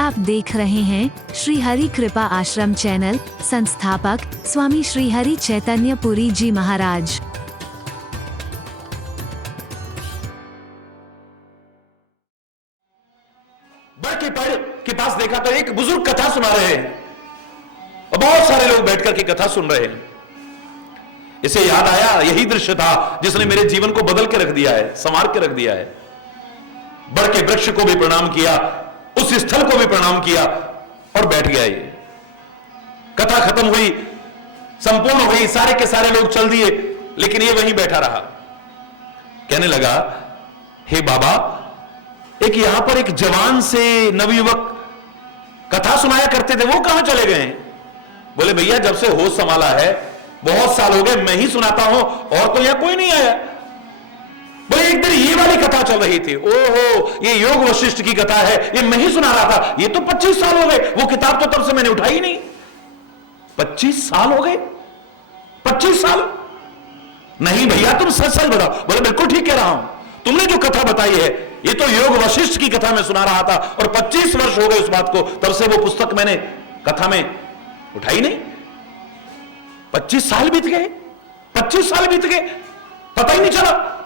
आप देख रहे हैं श्री हरि कृपा आश्रम चैनल। संस्थापक स्वामी श्री हरि चैतन्य पुरी जी महाराज। बड़ के पेड़ के पास देखा तो एक बुजुर्ग कथा सुना रहे हैं और बहुत सारे लोग बैठकर के कथा सुन रहे हैं। इसे याद आया, यही दृश्य था जिसने मेरे जीवन को बदल के रख दिया है, संवार के रख दिया है। बड़ के वृक्ष को भी प्रणाम किया, उस स्थल को भी प्रणाम किया और बैठ गया। ये कथा खत्म हुई, संपूर्ण हुई, सारे के सारे लोग चल दिए, लेकिन ये वहीं बैठा रहा। कहने लगा, हे बाबा, एक यहां पर एक जवान से नवयुवक कथा सुनाया करते थे, वो कहां चले गए? बोले भैया, जब से होश संभाला है बहुत साल हो गए, मैं ही सुनाता हूं और तो यहां कोई नहीं आया। बोले एक दिन ये वाली कथा चल रही थी, ओहो ये योग वशिष्ठ की कथा है, ये मैं ही सुना रहा था। ये तो 25 साल हो गए, वो किताब तो तब से मैंने उठाई ही नहीं। 25 साल हो गए? 25 साल? नहीं भैया, तुम सच सच बताओ। बोले बिल्कुल ठीक कह रहा हूं, तुमने जो कथा बताई है ये तो योग वशिष्ठ की कथा में सुना रहा था और 25 वर्ष हो गए उस बात को, तब से वो पुस्तक मैंने कथा में उठाई नहीं। 25 साल बीत गए, 25 साल बीत गए, पता ही नहीं चला।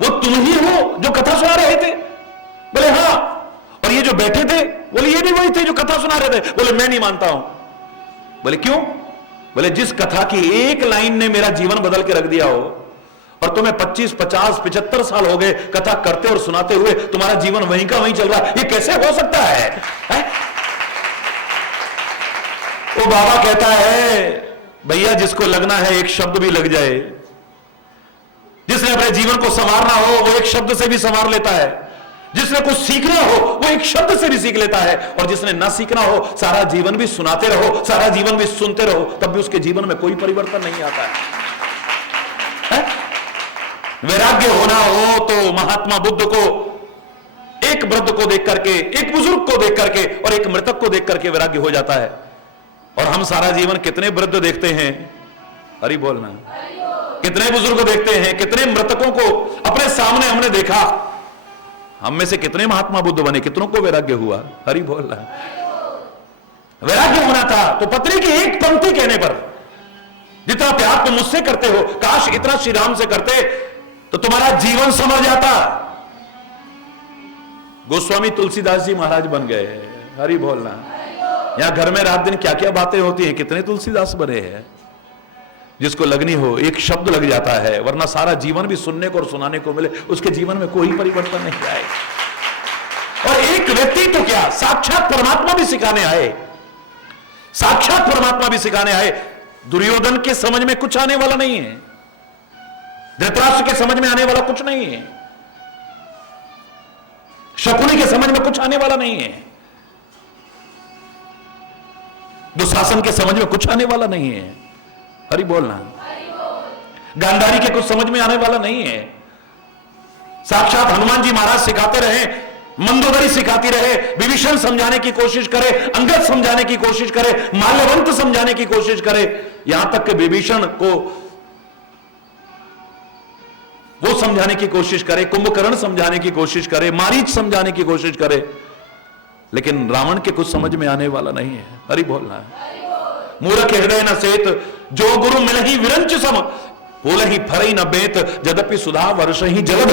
वो तुम ही हो जो कथा सुना रहे थे? बोले हां। और ये जो बैठे थे, बोले ये भी वही थे जो कथा सुना रहे थे। बोले मैं नहीं मानता हूं। बोले क्यों? बोले जिस कथा की एक लाइन ने मेरा जीवन बदल के रख दिया हो और तुम्हें 25, 50, 75 साल हो गए कथा करते और सुनाते हुए, तुम्हारा जीवन वहीं का वहीं चल रहा है, ये कैसे हो सकता है? वो बाबा कहता है, भैया जिसको लगना है एक शब्द भी लग जाए, जिसने अपने जीवन को संवारना हो वो एक शब्द से भी संवार लेता है, जिसने कुछ सीखना हो वो एक शब्द से भी सीख लेता है, और जिसने ना सीखना हो सारा जीवन भी सुनाते रहो, सारा जीवन भी सुनते रहो, तब भी उसके जीवन में कोई परिवर्तन नहीं आता है? वैराग्य होना हो तो महात्मा बुद्ध को, एक वृद्ध को देख करके, एक बुजुर्ग को देख करके और एक मृतक को देख करके वैराग्य हो जाता है। और हम सारा जीवन कितने वृद्ध देखते हैं, हरि बोलना, कितने बुजुर्ग देखते हैं, कितने मृतकों को अपने सामने हमने देखा। हम में से कितने महात्मा बुद्ध बने, कितनों को वैराग्य हुआ, हरि बोलना। वैराग्य होना था तो पत्री की एक पंक्ति कहने पर, जितना प्यार तुम मुझसे करते हो, काश इतना श्री राम से करते तो तुम्हारा जीवन समझ जाता। गोस्वामी तुलसीदास जी महाराज बन गए, हरि बोलना। यहां घर में रात दिन क्या क्या बातें होती हैं, कितने तुलसीदास बने हैं। जिसको लगनी हो एक शब्द लग जाता है, वरना सारा जीवन भी सुनने को और सुनाने को मिले, उसके जीवन में कोई परिवर्तन नहीं आएगा। और एक व्यक्ति तो क्या, साक्षात परमात्मा भी सिखाने आए, साक्षात परमात्मा भी सिखाने आए। दुर्योधन के समझ में कुछ आने वाला नहीं है, धृतराष्ट्र के समझ में आने वाला कुछ नहीं है, शकुनी के समझ में कुछ आने वाला नहीं है, दुशासन के समझ में कुछ आने वाला नहीं है, हरि बोलना। गांधारी के कुछ समझ में आने वाला नहीं है। साक्षात हनुमान जी महाराज सिखाते रहे, मंदोदरी सिखाती रहे, विभीषण समझाने की कोशिश करे, अंगद समझाने की कोशिश करे, माल्यवंत समझाने की कोशिश करे, यहां तक कि विभीषण को वो समझाने की कोशिश करे, कुंभकर्ण समझाने की कोशिश करे, मारीच समझाने की कोशिश करे, लेकिन रावण के कुछ समझ में आने वाला नहीं है, हरि बोलना है। मूर्ख हृदय न सेत, जो गुरु मिल ही विरंच सम, बोले ही फरई न बेत, यद्यपि सुधा वर्ष ही जलद।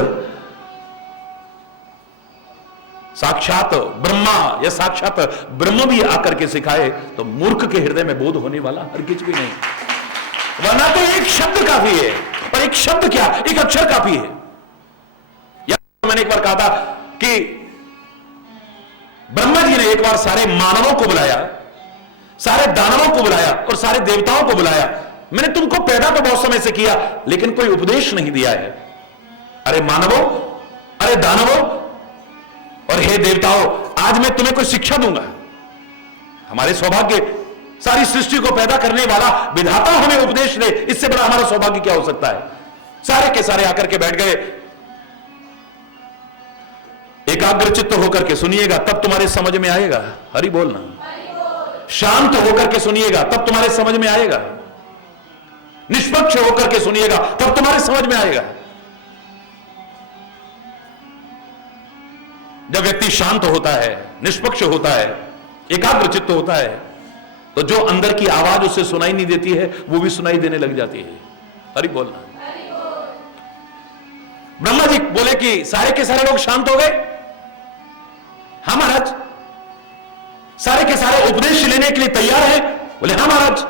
साक्षात ब्रह्मा या साक्षात ब्रह्म भी आकर के सिखाए तो मूर्ख के हृदय में बोध होने वाला हर किसी भी नहीं, वरना तो एक शब्द काफी है। और एक शब्द क्या, एक अक्षर काफी है। या मैंने एक बार कहा था कि ब्रह्मा जी ने एक बार सारे मानवों को बुलाया, सारे दानवों को बुलाया और सारे देवताओं को बुलाया। मैंने तुमको पैदा तो बहुत समय से किया, लेकिन कोई उपदेश नहीं दिया है। अरे मानवों, अरे दानवों और हे देवताओं, आज मैं तुम्हें कोई शिक्षा दूंगा। हमारे सौभाग्य, सारी सृष्टि को पैदा करने वाला विधाता हमें उपदेश दे, इससे बड़ा हमारा सौभाग्य क्या हो सकता है। सारे के सारे आकर के बैठ गए। एकाग्रचित्त होकर के सुनिएगा तब तुम्हारे समझ में आएगा, हरि बोलना। शांत होकर के सुनिएगा तब तुम्हारे समझ में आएगा, निष्पक्ष होकर के सुनिएगा तब तुम्हारे समझ में आएगा। जब व्यक्ति शांत होता है, निष्पक्ष होता है, एकाग्रचित्त होता है, तो जो अंदर की आवाज उसे सुनाई नहीं देती है वो भी सुनाई देने लग जाती है। हरि बोलना। ब्रह्मा जी बोले कि सारे के सारे लोग शांत हो गए? हाँ महाराज। सारे के सारे उपदेश लेने के लिए तैयार हैं? बोले हाँ महाराज।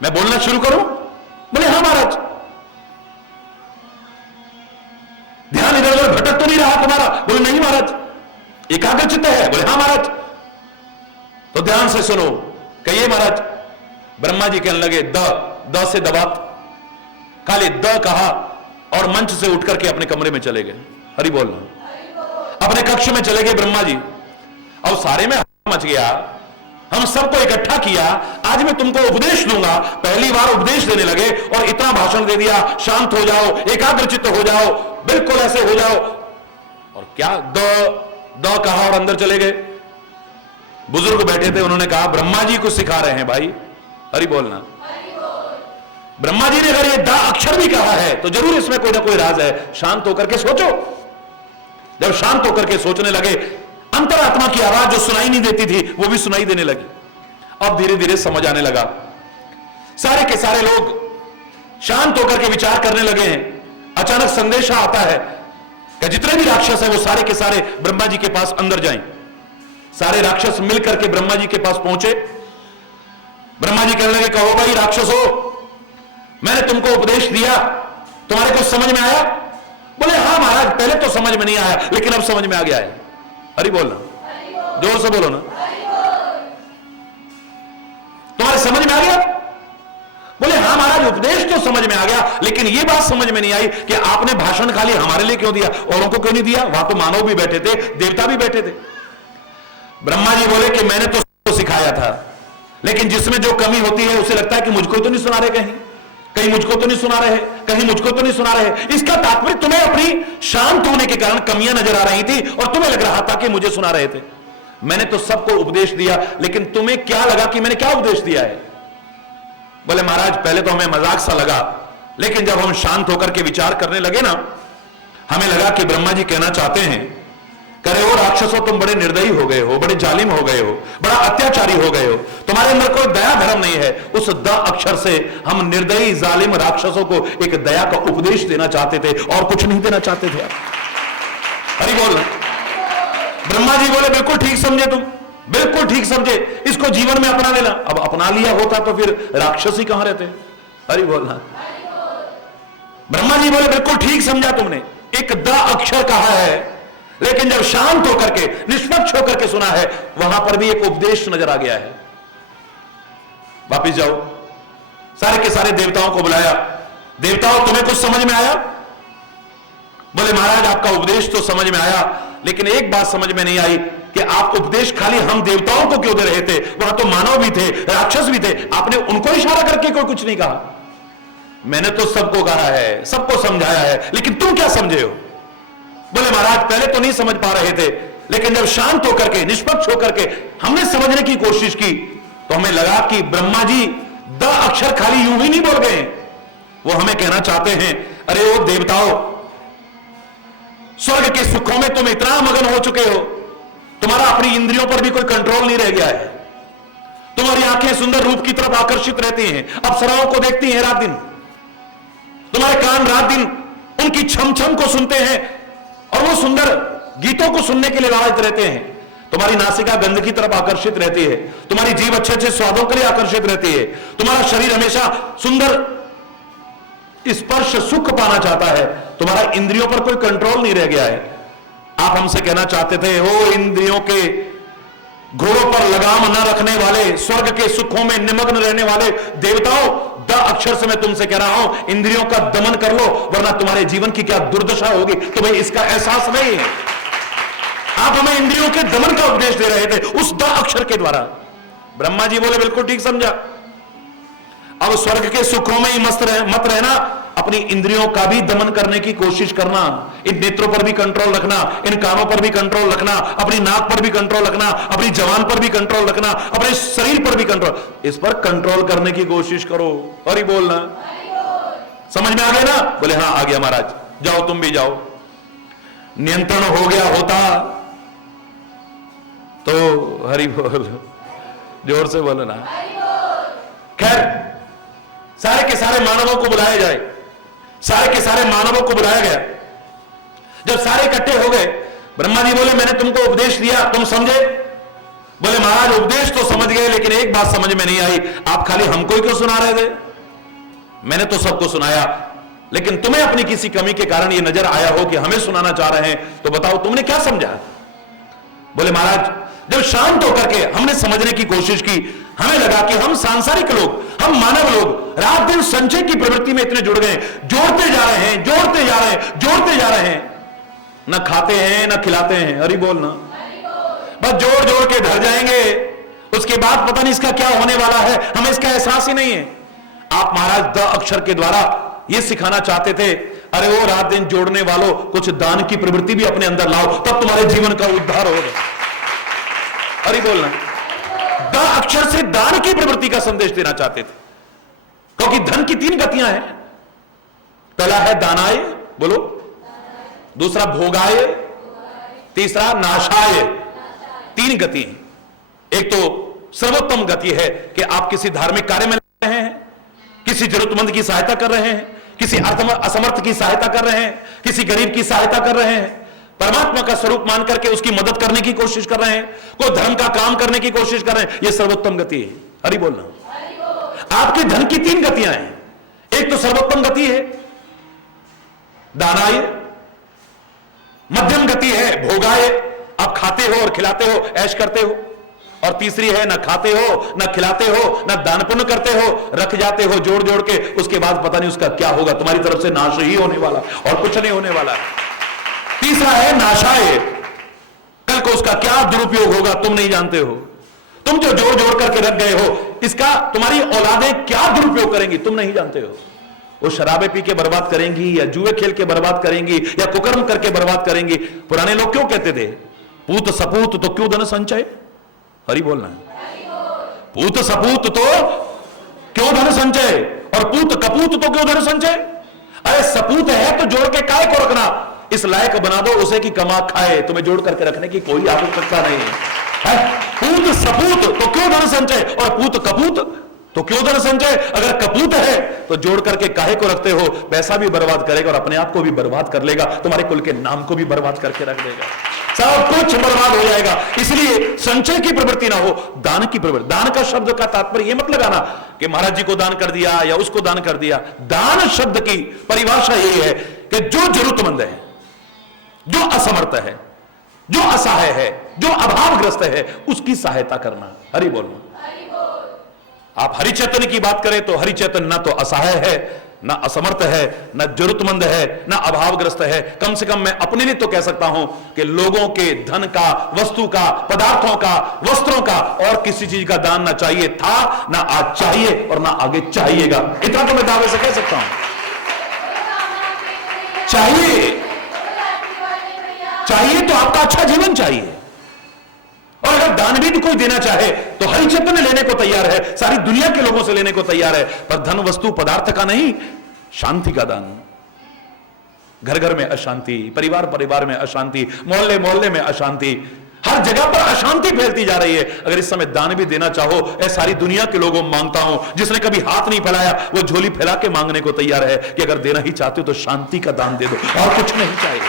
मैं बोलना शुरू करूं? बोले हाँ महाराज। ध्यान इधर उधर भटक तो नहीं रहा तुम्हारा? बोले नहीं महाराज। एकाग्रचित्त है? बोले हाँ महाराज। तो ध्यान से सुनो, कहिए महाराज। ब्रह्मा जी कहने लगे द से दबात, खाली द कहा और मंच से उठकर के अपने कमरे में चले गए। हरि बोलना। अपने कक्ष में चले गए ब्रह्मा जी। अब सारे में मच गया, हम सबको इकट्ठा किया, आज मैं तुमको उपदेश दूंगा। पहली बार उपदेश देने लगे और इतना भाषण दे दिया, शांत हो जाओ, एकाग्रचित्त हो जाओ, बिल्कुल ऐसे हो जाओ। और क्या द कहा और अंदर चले गए। बुजुर्ग बैठे थे, उन्होंने कहा ब्रह्मा जी को सिखा रहे हैं भाई। हरि बोलना। ब्रह्मा जी ने अगर ये दा अक्षर भी कहा है तो जरूर इसमें कोई ना कोई राज है। शांत होकर के सोचो। जब शांत होकर के सोचने लगे, अंतरात्मा की आवाज जो सुनाई नहीं देती थी वो भी सुनाई देने लगी। अब धीरे धीरे समझ आने लगा। सारे के सारे लोग शांत होकर के विचार करने लगे हैं। अचानक संदेशा आता है कि जितने भी राक्षस हैं वो सारे के सारे ब्रह्मा जी के पास अंदर जाएं। सारे राक्षस मिलकर के ब्रह्मा जी के पास पहुंचे। ब्रह्मा जी कहने लगे, कहो भाई राक्षसों, मैंने तुमको उपदेश दिया, तुम्हारे कुछ समझ में आया? बोले हाँ महाराज, पहले तो समझ में नहीं आया लेकिन अब समझ में आ गया है। हरि बोलना। जोर से बोलो ना। तुम्हारे समझ में आ गया? बोले हाँ महाराज, उपदेश तो समझ में आ गया लेकिन यह बात समझ में नहीं आई कि आपने भाषण खाली हमारे लिए क्यों दिया, औरों को क्यों नहीं दिया? वहां तो मानव भी बैठे थे, देवता भी बैठे थे। ब्रह्मा जी बोले कि मैंने तो सिखाया था लेकिन जिसमें जो कमी होती है उसे लगता है कि मुझको तो नहीं सुना रहे, कहीं मुझको तो नहीं सुना रहे, कहीं मुझको तो नहीं सुना रहे। इसका तात्पर्य तुम्हें अपनी शांत होने के कारण कमियां नजर आ रही थी और तुम्हें लग रहा था कि मुझे सुना रहे थे। मैंने तो सबको उपदेश दिया लेकिन तुम्हें क्या लगा कि मैंने क्या उपदेश दिया है? बोले महाराज, पहले तो हमें मजाक सा लगा लेकिन जब हम शांत होकर के विचार करने लगे ना, हमें लगा कि ब्रह्मा जी कहना चाहते हैं, करे ओ राक्षसों, तुम बड़े निर्दयी हो गए हो, बड़े जालिम हो गए हो, बड़ा अत्याचारी हो गए हो, तुम्हारे अंदर कोई दया धर्म नहीं है। उस द अक्षर से हम निर्दयी जालिम राक्षसों को एक दया का उपदेश देना चाहते थे और कुछ नहीं देना चाहते थे। हरि बोल। ब्रह्मा जी बोले बिल्कुल ठीक समझे तुम, बिल्कुल ठीक समझे, इसको जीवन में अपना लेना। अब अपना लिया होता तो फिर राक्षस ही कहां रहते। हरि बोलना। ब्रह्मा जी बोले बिल्कुल ठीक समझा तुमने, एक द अक्षर कहा है लेकिन जब शांत होकर के निष्पक्ष होकर के सुना है वहां पर भी एक उपदेश नजर आ गया है। वापिस जाओ। सारे के सारे देवताओं को बुलाया। देवताओं, तुम्हें कुछ समझ में आया? बोले महाराज, आपका उपदेश तो समझ में आया लेकिन एक बात समझ में नहीं आई कि आप उपदेश खाली हम देवताओं को क्यों दे रहे थे? वहां तो मानव भी थे, राक्षस भी थे, आपने उनको इशारा करके कोई कुछ नहीं कहा। मैंने तो सबको कहा है, सबको समझाया है, लेकिन तुम क्या समझे हो? बोले महाराज, पहले तो नहीं समझ पा रहे थे लेकिन जब शांत होकर के निष्पक्ष होकर के हमने समझने की कोशिश की तो हमें लगा कि ब्रह्मा जी द अक्षर खाली यूं ही नहीं बोल गए, वो हमें कहना चाहते हैं, अरे ओ देवताओं, स्वर्ग के सुखों में तुम इतना मगन हो चुके हो, तुम्हारा अपनी इंद्रियों पर भी कोई कंट्रोल नहीं रह गया है। तुम्हारी आंखें सुंदर रूप की तरफ आकर्षित रहती हैं, अप्सराओं को देखती हैं रात दिन, तुम्हारे कान रात दिन उनकी छम छम को सुनते हैं और वो सुंदर गीतों को सुनने के लिए लालच रहते हैं। तुम्हारी नासिका गंध की तरफ आकर्षित रहती है, तुम्हारी जीभ अच्छे अच्छे स्वादों के लिए आकर्षित रहती है, तुम्हारा शरीर हमेशा सुंदर स्पर्श सुख पाना चाहता है, तुम्हारा इंद्रियों पर कोई कंट्रोल नहीं रह गया है। आप हमसे कहना चाहते थे, हो इंद्रियों के घोड़ों पर लगाम न रखने वाले, स्वर्ग के सुखों में निमग्न रहने वाले देवताओं, द अक्षर से मैं तुमसे कह रहा हूं, इंद्रियों का दमन कर लो वरना तुम्हारे जीवन की क्या दुर्दशा होगी तुम्हें इसका एहसास नहीं है। आप हमें इंद्रियों के दमन का उपदेश दे रहे थे उस द अक्षर के द्वारा। ब्रह्मा जी बोले बिल्कुल ठीक समझा। अब स्वर्ग के सुखों में ही मत रहना, अपनी इंद्रियों का भी दमन करने की कोशिश करना। इन नेत्रों पर भी कंट्रोल रखना, इन कानों पर भी कंट्रोल रखना, अपनी नाक पर भी कंट्रोल रखना, अपनी जबान पर भी कंट्रोल रखना, अपने शरीर पर भी कंट्रोल, इस पर कंट्रोल करने की कोशिश करो। हरि बोलना। समझ में आ गया ना? बोले हाँ आ गया महाराज, जाओ तुम भी जाओ। नियंत्रण हो गया होता हरि बोल, जोर से बोलो ना। खैर, सारे के सारे मानवों को बुलाया जाए, सारे के सारे मानवों को बुलाया गया। जब सारे इकट्ठे हो गए, ब्रह्मा जी बोले मैंने तुमको उपदेश दिया, तुम समझे? बोले महाराज उपदेश तो समझ गए, लेकिन एक बात समझ में नहीं आई, आप खाली हमको ही क्यों सुना रहे थे? मैंने तो सबको सुनाया, लेकिन तुम्हें अपनी किसी कमी के कारण यह नजर आया हो कि हमें सुनाना चाह रहे हैं, तो बताओ तुमने क्या समझा? बोले महाराज जब शांत होकर के हमने समझने की कोशिश की, हमें लगा कि हम सांसारिक लोग, हम मानव लोग रात दिन संचय की प्रवृत्ति में इतने जुड़ गए, जोड़ते जा रहे हैं, जोड़ते जा रहे हैं, जोड़ते जा रहे हैं, न खाते हैं न खिलाते हैं। हरि बोल ना। बस जोड़ जोड़ के धर जाएंगे, उसके बाद पता नहीं इसका क्या होने वाला है, हमें इसका एहसास ही नहीं है। आप महाराज द अक्षर के द्वारा यह सिखाना चाहते थे, अरे वो रात दिन जोड़ने वालों, कुछ दान की प्रवृत्ति भी अपने अंदर लाओ, तब तुम्हारे जीवन का उद्धार होगा। अरे बोलना, द अक्षर से दान की प्रवृत्ति का संदेश देना चाहते थे, क्योंकि धन की 3 गतियां हैं। पहला है दानाय, बोलो, दूसरा भोगाय, तीसरा नाशाय। 3 गति हैं। एक तो सर्वोत्तम गति है कि आप किसी धार्मिक कार्य में लग रहे हैं, किसी जरूरतमंद की सहायता कर रहे हैं, किसी असमर्थ की सहायता कर रहे हैं, किसी गरीब की सहायता कर रहे हैं, परमात्मा का स्वरूप मान करके उसकी मदद करने की कोशिश कर रहे हैं, कोई धर्म का काम करने की कोशिश कर रहे हैं, यह सर्वोत्तम गति है। हरि बोलना। आपके धन की 3 गतियां हैं। एक तो सर्वोत्तम गति है दानाय, मध्यम गति है भोगाय, आप खाते हो और खिलाते हो, ऐश करते हो, और तीसरी है न खाते हो न खिलाते हो न दान पुण्य करते हो, रख जाते हो जोड़ जोड़ के, उसके बाद पता नहीं उसका क्या होगा, तुम्हारी तरफ से नाश ही होने वाला और कुछ नहीं होने वाला। तीसरा है नाशाय, कल को उसका क्या दुरुपयोग होगा तुम नहीं जानते हो। तुम जो जोड़ जोड़ करके रख गए हो, इसका तुम्हारी औलादें क्या दुरुपयोग करेंगी तुम नहीं जानते हो। वो शराबे पी के बर्बाद करेंगी, या जुए खेल के बर्बाद करेंगी, या कुकर्म करके बर्बाद करेंगी। पुराने लोग क्यों कहते थे, पूत सपूत तो क्यों धन संचय? हरि बोलना। पूत सपूत तो क्यों धन संचय, और पूत कपूत तो क्यों धन संचय? अरे सपूत है तो जोड़ के काय को रखना, इस लायक बना दो उसे कि कमा खाए, तुम्हें जोड़ करके रखने की कोई आवश्यकता नहीं है। पूत सपूत तो क्यों धन संचय, और पूत कपूत तो क्यों धन संचय? अगर कपूत है तो जोड़ करके काहे को रखते हो, पैसा भी बर्बाद करेगा और अपने आप को भी बर्बाद कर लेगा, तुम्हारे कुल के नाम को भी बर्बाद करके रख देगा, सब कुछ बर्बाद हो जाएगा। इसलिए संचय की प्रवृत्ति ना हो, दान की प्रवृत्ति। दान का शब्द का तात्पर्य यह मत लगाना कि महाराज जी को दान कर दिया या उसको दान कर दिया। दान शब्द की परिभाषा यही है कि जो जरूरतमंद है, जो असमर्थ है, जो असहाय है, जो अभावग्रस्त है, उसकी सहायता करना। हरि बोलो। आप हरि चैतन्य की बात करें तो हरि चैतन्य ना तो असहाय है, ना असमर्थ है, ना जरूरतमंद है, ना अभावग्रस्त है। कम से कम मैं अपने लिए तो कह सकता हूं कि लोगों के धन का, वस्तु का, पदार्थों का, वस्त्रों का और किसी चीज का दान ना चाहिए था, ना आज चाहिए और ना आगे चाहिएगा। इतना तो मैं दावे से कह सकता हूं। चाहिए तो आपका अच्छा जीवन चाहिए, और अगर दान भी कोई देना चाहे तो हरि चैतन्य लेने को तैयार है, सारी दुनिया के लोगों से लेने को तैयार है, पर धन वस्तु पदार्थ का नहीं, शांति का दान। घर घर में अशांति, परिवार परिवार में अशांति, मोहल्ले मोहल्ले में अशांति, हर जगह पर अशांति फैलती जा रही है। अगर इस समय दान भी देना चाहो, सारी दुनिया के लोगों मांगता हूं, जिसने कभी हाथ नहीं फैलाया वो झोली फैला के मांगने को तैयार है कि अगर देना ही चाहते हो तो शांति का दान दे दो, और कुछ नहीं चाहिए।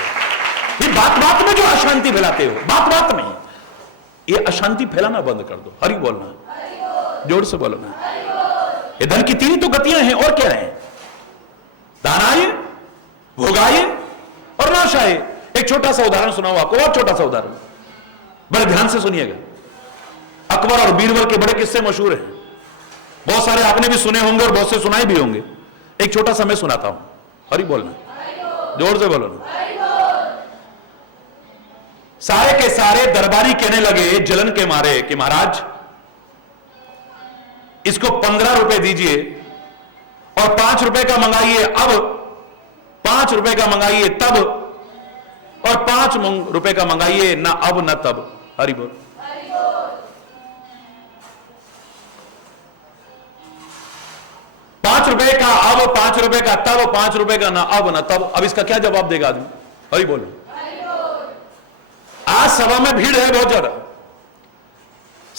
ये बात बात में जो अशांति फैलाते हो, बात बात में ये अशांति फैलाना बंद कर दो। हरि बोलना, जोर से बोलो ना। ये धन की 3 तो गतियां हैं, और क्या है? दानाय, भोगाय और नाशाय। एक छोटा सा उदाहरण सुनाऊं आपको, और छोटा सा उदाहरण, बड़े ध्यान से सुनिएगा। अकबर और बीरबल के बड़े किस्से मशहूर हैं, बहुत सारे आपने भी सुने होंगे और बहुत से सुनाए भी होंगे। एक छोटा सा मैं सुनाता हूं। हरि बोलना, जोर से बोलो ना। सारे के सारे दरबारी कहने लगे जलन के मारे कि महाराज इसको 15 रुपए दीजिए और 5 रुपए का मंगाइए अब, 5 रुपए का मंगाइए तब, और 5 रुपए का मंगाइए ना अब ना तब। हरि बोल। 5 रुपए का अब, 5 रुपए का तब, 5 रुपए का ना अब ना तब। अब इसका क्या जवाब देगा आदमी? हरि बोलो। आज सभा में भीड़ है बहुत ज्यादा,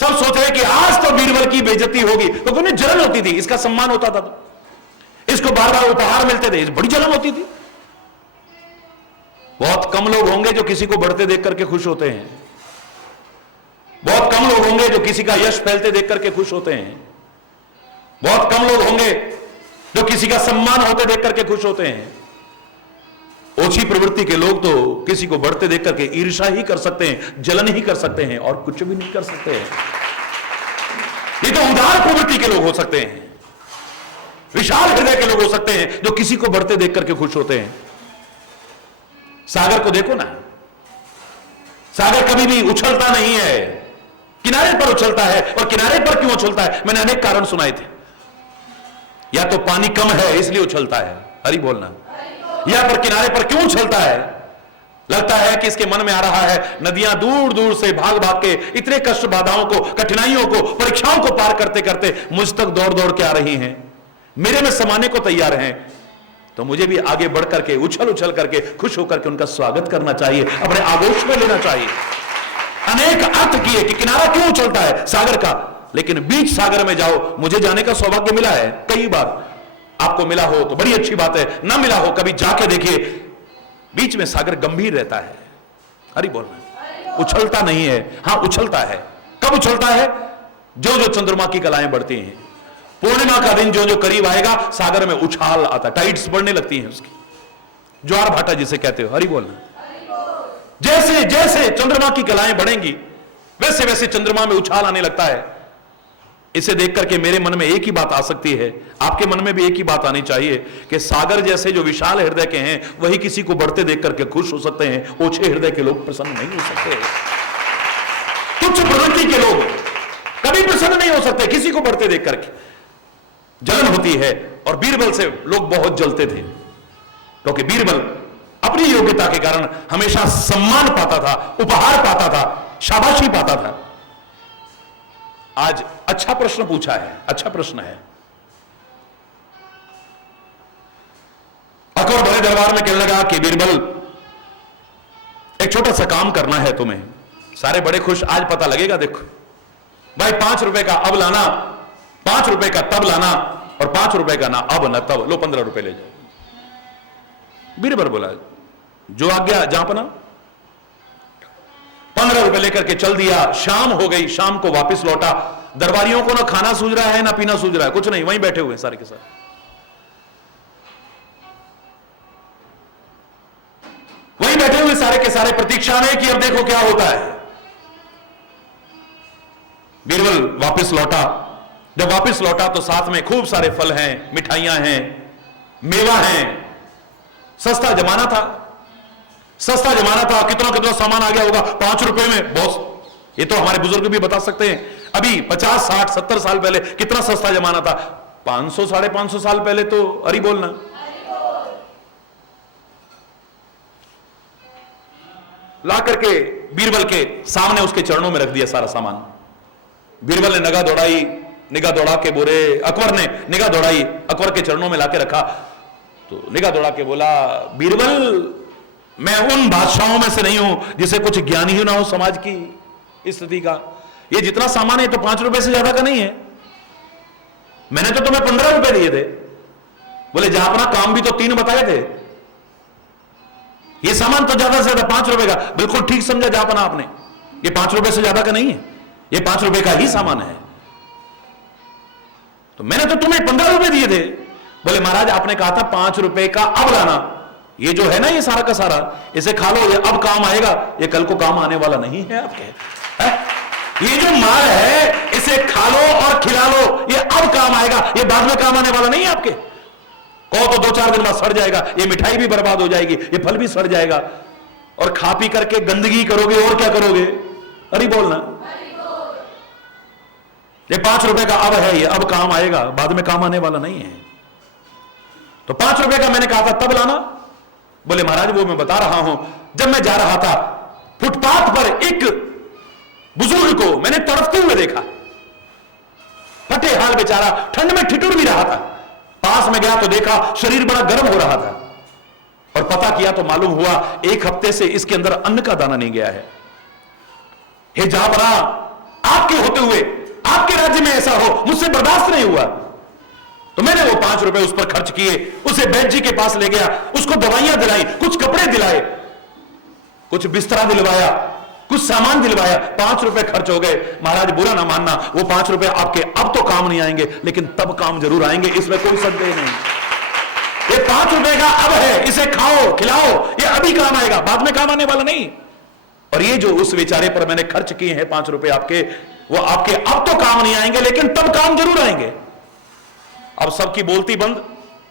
सब सोच रहे कि आज तो बीरबल की बेइज्जती होगी, तो उन्हें जलन होती थी, इसका सम्मान होता था, तो इसको बार बार उपहार मिलते थे, बड़ी जलन होती थी। बहुत कम लोग होंगे जो किसी को बढ़ते देख करके खुश होते हैं, बहुत कम लोग होंगे जो किसी का यश फैलते देख करके खुश होते हैं, बहुत कम लोग होंगे जो किसी का सम्मान होते देख करके खुश होते हैं। ओछी प्रवृत्ति के लोग तो किसी को बढ़ते देख करके ईर्ष्या ही कर सकते हैं, जलन ही कर सकते हैं, और कुछ भी नहीं कर सकते हैं। ये तो उदार प्रवृत्ति के लोग हो सकते हैं, विशाल हृदय के लोग हो सकते हैं जो किसी को बढ़ते देख करके खुश होते हैं। सागर को देखो ना, सागर कभी भी उछलता नहीं है, किनारे पर उछलता है। और किनारे पर क्यों उछलता है, मैंने अनेक कारण सुनाए थे। या तो पानी कम है इसलिए उछलता है, हरि बोलना। या पर किनारे पर क्यों उछलता है, लगता है कि इसके मन में आ रहा है नदियां दूर दूर से भाग भाग के इतने कष्ट, बाधाओं को, कठिनाइयों को, परीक्षाओं को पार करते करते मुझ तक दौड़ दौड़ के आ रही हैं, मेरे में समाने को तैयार हैं, तो मुझे भी आगे बढ़ करके उछल उछल करके खुश होकर के उनका स्वागत करना चाहिए, अपने आगोश में लेना चाहिए। अनेक अर्थ किए कि किनारा क्यों उछलता है सागर का, लेकिन बीच सागर में जाओ, मुझे जाने का सौभाग्य मिला है कई बार। आपको मिला हो तो बड़ी अच्छी बात है, ना मिला हो कभी जाके देखिए, बीच में सागर गंभीर रहता है। हरि बोलना, उछलता नहीं है। हां उछलता है, कब उछलता है, जो जो चंद्रमा की कलाएं बढ़ती हैं, पूर्णिमा का दिन जो जो करीब आएगा, सागर में उछाल आता, टाइड्स बढ़ने लगती हैं उसकी, ज्वार भाटा जिसे कहते हो। हरि बोलना, जैसे जैसे चंद्रमा की कलाएं बढ़ेंगी वैसे वैसे चंद्रमा में उछाल आने लगता है। इसे देख करके मेरे मन में एक ही बात आ सकती है, आपके मन में भी एक ही बात आनी चाहिए कि सागर जैसे जो विशाल हृदय के हैं वही किसी को बढ़ते देख करके खुश हो सकते हैं, ओछे हृदय के लोग प्रसन्न नहीं हो सकते। तुच्छ प्रवृत्ति के लोग कभी प्रसन्न नहीं हो सकते किसी को बढ़ते देख करके, जलन होती है। और बीरबल से लोग बहुत जलते थे, क्योंकि बीरबल अपनी योग्यता के कारण हमेशा सम्मान पाता था, उपहार पाता था, शाबाशी पाता था। आज अच्छा प्रश्न पूछा है, अच्छा प्रश्न है। अकबर बड़े दरबार में कहने लगा कि बीरबल एक छोटा सा काम करना है तुम्हें। सारे बड़े खुश, आज पता लगेगा, देखो भाई 5 रुपए का अब लाना, 5 रुपए का तब लाना, और 5 रुपए का ना अब ना तब, लो 15 रुपए ले जाओ। बीरबल बोला जो आज्ञा जहांपना। 15 रुपए लेकर के चल दिया। शाम हो गई, शाम को वापस लौटा। दरबारियों को ना खाना सूझ रहा है ना पीना सूझ रहा है, कुछ नहीं, वहीं बैठे हुए सारे के सारे। वहीं बैठे हुए सारे के सारे प्रतीक्षा में कि अब देखो क्या होता है। बीरबल वापस लौटा। जब वापस लौटा तो साथ में खूब सारे फल हैं, मिठाइयां हैं, मेवा हैं। सस्ता जमाना था, सस्ता जमाना था। कितना कितना सामान आ गया होगा 5 रुपए में। बॉस, ये तो हमारे बुजुर्ग भी बता सकते हैं, अभी 50, 60, 70 साल पहले कितना सस्ता जमाना था। 500, 550 साल पहले तो अरे बोलना, ला करके बीरबल के सामने उसके चरणों में रख दिया सारा सामान। बीरबल ने निगाह दौड़ा के बोले, अकबर ने निगाह दौड़ाई, अकबर के चरणों में लाके रखा। तो निगाह दौड़ा के बोला, बीरबल मैं उन बादशाहों में से नहीं हूं जिसे कुछ ज्ञान ही ना हो समाज की स्थिति का। ये जितना सामान है तो 5 रुपए से ज्यादा का नहीं है। मैंने तो तुम्हें 15 रुपए दिए थे। बोले जहां अपना काम भी तो 3 बताए थे, ये सामान तो ज्यादा से ज्यादा 5 रुपए का। बिल्कुल ठीक समझा जहां आपने, ये 5 रुपए से ज्यादा का नहीं है, ये 5 रुपए का ही सामान है। तो मैंने तो तुम्हें 15 रुपए दिए थे। बोले महाराज आपने कहा था 5 रुपए का अब लाना। ये जो है ना ये सारा का सारा, इसे खा लो, ये अब काम आएगा, ये कल को काम आने वाला नहीं है आपके। ये जो माल है इसे खा लो और खिला लो, ये अब काम आएगा, ये बाद में काम आने वाला नहीं है आपके। कहो तो 2-4 दिन बाद सड़ जाएगा, ये मिठाई भी बर्बाद हो जाएगी, ये फल भी सड़ जाएगा, और खा पी करके गंदगी करोगे और क्या करोगे। अरे बोलना, ये 5 रुपए का अब है, ये अब काम आएगा, बाद में काम आने वाला नहीं है। तो 5 रुपए का मैंने कहा था तब लाना। बोले महाराज वो मैं बता रहा हूं, जब मैं जा रहा था फुटपाथ पर एक बुजुर्ग को मैंने तड़पते हुए देखा, फटे हाल बेचारा, ठंड में ठिठुर भी रहा था। पास में गया तो देखा शरीर बड़ा गर्म हो रहा था, और पता किया तो मालूम हुआ 1 हफ्ते से इसके अंदर अन्न का दाना नहीं गया है। हे जहां बना, आपके होते हुए आपके राज्य में ऐसा हो, मुझसे बर्दाश्त नहीं हुआ। तो मैंने वो 5 रुपए उस पर खर्च किए, उसे वैद्य जी के पास ले गया, उसको दवाइयां दिलाई, कुछ कपड़े दिलाए, कुछ बिस्तरा दिलवाया, कुछ सामान दिलवाया। 5 रुपए खर्च हो गए। महाराज बुरा ना मानना, वो 5 रुपए आपके अब तो काम नहीं आएंगे, लेकिन तब काम जरूर आएंगे, इसमें कोई संदेह नहीं। ये 5 रुपए का अब है, इसे खाओ खिलाओ, ये अभी काम आएगा, बाद में काम आने वाला नहीं। और ये जो उस बेचारे पर मैंने खर्च किए हैं 5 रुपए आपके, वो आपके अब तो काम नहीं आएंगे, लेकिन तब काम जरूर आएंगे। अब सबकी बोलती बंद,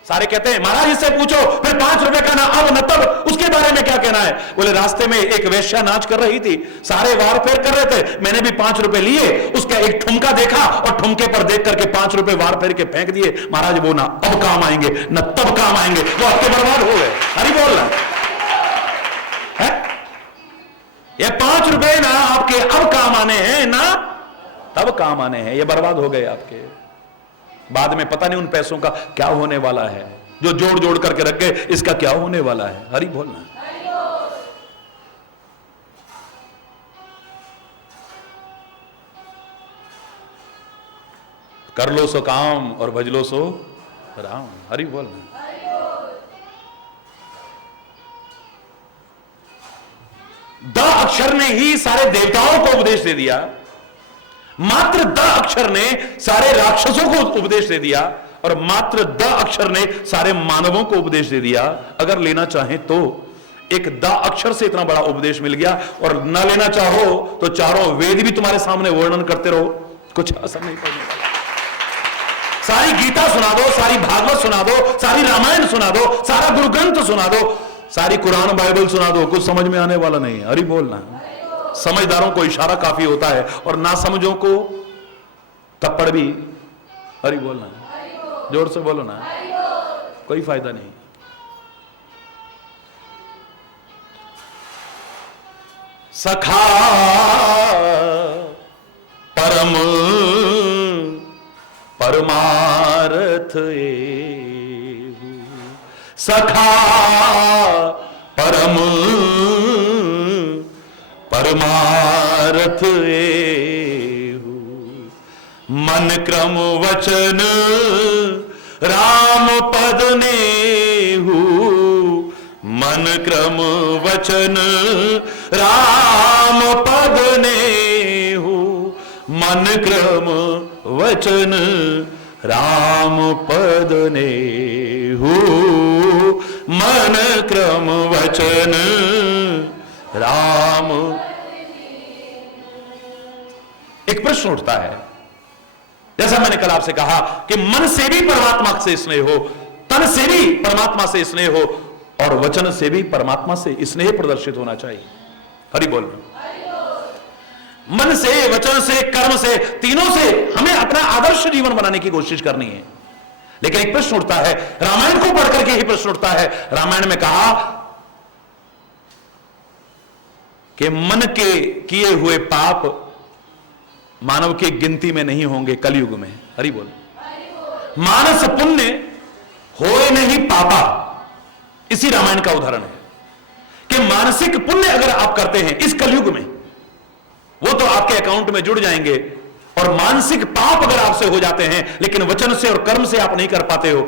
सारे कहते हैं महाराज इससे पूछो फिर 5 रुपए का ना अब न तब, उसके बारे में क्या कहना है? बोले रास्ते में एक वेश्या नाच कर रही थी, सारे वार फेर कर रहे थे, मैंने भी 5 रुपए लिए, उसका एक ठुमका देखा और ठुमके पर देख करके 5 रुपए वार फेर के फेंक दिए। महाराज वो ना अब काम आएंगे न तब काम आएंगे, वो आपके बर्बाद हो गए। हरि बोल रहा है, ये 5 रुपए ना आपके अब काम आने हैं ना तब काम आने हैं, ये बर्बाद हो गए आपके। बाद में पता नहीं उन पैसों का क्या होने वाला है, जो जोड़ जोड़ करके रख गए, इसका क्या होने वाला है। हरि बोलना। कर लो सो काम और भज लो सो राम। हरि बोलना। द अक्षर ने ही सारे देवताओं को उपदेश दे दिया, मात्र द अक्षर ने सारे राक्षसों को उपदेश दे दिया, और मात्र द अक्षर ने सारे मानवों को उपदेश दे दिया। अगर लेना चाहें तो एक द अक्षर से इतना बड़ा उपदेश मिल गया, और न लेना चाहो तो चारों वेद भी तुम्हारे सामने वर्णन करते रहो, कुछ असर नहीं पड़ने वाला। सारी गीता सुना दो, सारी भागवत सुना दो, सारी रामायण सुना दो, सारा गुरु ग्रंथ सुना दो, सारी कुरान बाइबल सुना दो, कुछ समझ में आने वाला नहीं है। हरि बोलना। समझदारों को इशारा काफी होता है, और ना समझों को थप्पड़ भी। हरि बोलना, जोर से बोलो ना, कोई फायदा नहीं। सखा परम परमार्थ एहु, सखा परम परमार्थ एहु, मन क्रम वचन राम पद नेहु, मन क्रम वचन राम पद नेहु, मन क्रम वचन राम पद नेहु, मन क्रम वचन राम। एक प्रश्न उठता है, जैसा मैंने कल आपसे कहा कि मन से भी परमात्मा से स्नेह हो, तन से भी परमात्मा से स्नेह हो, और वचन से भी परमात्मा से स्नेह प्रदर्शित होना चाहिए। हरि बोल। मन से, वचन से, कर्म से, तीनों से हमें अपना आदर्श जीवन बनाने की कोशिश करनी है। लेकिन एक प्रश्न उठता है, रामायण को पढ़ करके ही प्रश्न उठता है। रामायण में कहा कि मन के किए हुए पाप मानव की गिनती में नहीं होंगे कलयुग में। हरि बोल। मानस पुण्य होए नहीं पापा, इसी रामायण का उदाहरण है कि मानसिक पुण्य अगर आप करते हैं इस कलयुग में, वो तो आपके अकाउंट में जुड़ जाएंगे, और मानसिक पाप अगर आपसे हो जाते हैं लेकिन वचन से और कर्म से आप नहीं कर पाते हो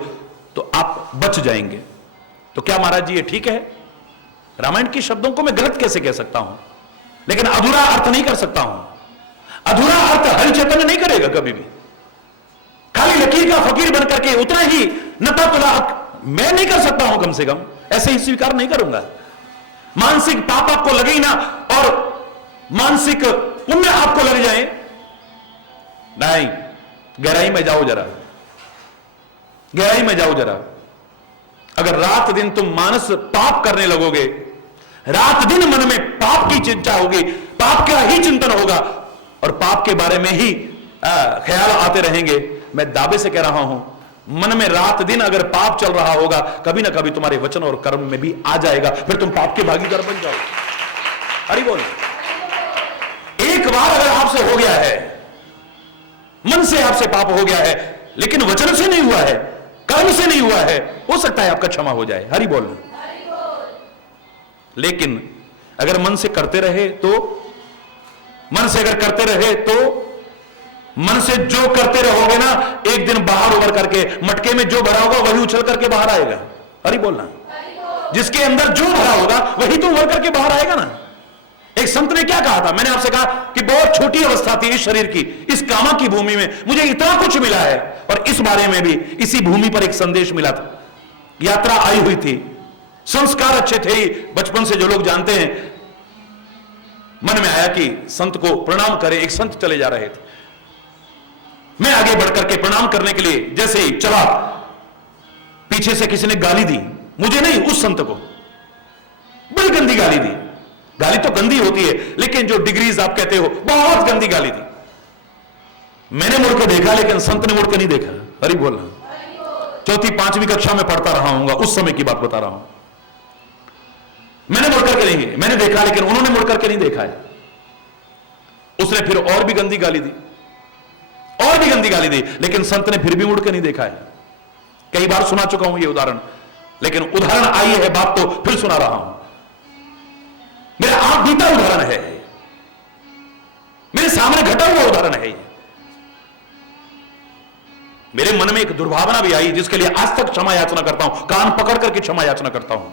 तो आप बच जाएंगे। तो क्या महाराज जी ये ठीक है? रामायण के शब्दों को मैं गलत कैसे कह सकता हूं, लेकिन अधूरा अर्थ नहीं कर सकता हूं। अधूरा अर्थ हरि चैतन्य नहीं करेगा कभी भी। खाली लकीर का फकीर बनकर के उतना ही नता तुला मैं नहीं कर सकता हूं, कम से कम ऐसे ही स्वीकार नहीं करूंगा। मानसिक पाप आपको लगे ही ना और मानसिक पुण्य आपको लग जाए, नहीं, गहराई में जाओ जरा, गहराई में जाओ जरा। अगर रात दिन तुम मानस पाप करने लगोगे, रात दिन मन में पाप की चिंता होगी, पाप का ही चिंतन होगा और पाप के बारे में ही ख्याल आते रहेंगे, मैं दावे से कह रहा हूं मन में रात दिन अगर पाप चल रहा होगा, कभी ना कभी तुम्हारे वचन और कर्म में भी आ जाएगा, फिर तुम पाप के भागीदार बन जाओ। हरि बोल। एक बार अगर आपसे हो गया है, मन से आपसे पाप हो गया है, लेकिन वचन से नहीं हुआ है, कर्म से नहीं हुआ है, हो सकता है आपका क्षमा हो जाए। हरि बोल। लेकिन अगर मन से करते रहे तो मन से अगर करते रहे तो मन से जो करते रहोगे ना, एक दिन बाहर उभर करके मटके में जो भरा होगा वही उछल करके बाहर आएगा। अरे बोलना, जिसके अंदर जो भरा होगा वही तो उभर करके बाहर आएगा ना। एक संत ने क्या कहा था, मैंने आपसे कहा कि बहुत छोटी अवस्था थी इस शरीर की, इस कामा की भूमि में मुझे इतना कुछ मिला है, और इस बारे में भी इसी भूमि पर एक संदेश मिला था। यात्रा आई हुई थी, संस्कार अच्छे थे, बचपन से जो लोग जानते हैं, मन में आया कि संत को प्रणाम करें। एक संत चले जा रहे थे, मैं आगे बढ़कर के प्रणाम करने के लिए जैसे ही चला, पीछे से किसी ने गाली दी, मुझे नहीं उस संत को, बड़ी गंदी गाली दी। गाली तो गंदी होती है, लेकिन जो डिग्रीज आप कहते हो, बहुत गंदी गाली दी। मैंने मुड़कर देखा, लेकिन संत ने मुड़कर नहीं देखा। अरे बोलना, चौथी पांचवी कक्षा में पढ़ता रहा हूंगा, उस समय की बात बता रहा हूं। मैंने मुड़कर के नहीं, मैंने देखा, लेकिन उन्होंने मुड़कर के नहीं देखा है। उसने फिर और भी गंदी गाली दी, और भी गंदी गाली दी, लेकिन संत ने फिर भी मुड़ के नहीं देखा है। कई बार सुना चुका हूं ये उदाहरण, लेकिन उदाहरण आई है बात तो फिर सुना रहा हूं। मेरा आंख बीता उदाहरण है, मेरे सामने घटा हुआ उदाहरण है। मेरे मन में एक दुर्भावना भी आई, जिसके लिए आज तक क्षमा याचना करता हूं, कान पकड़ करके क्षमा याचना करता हूं।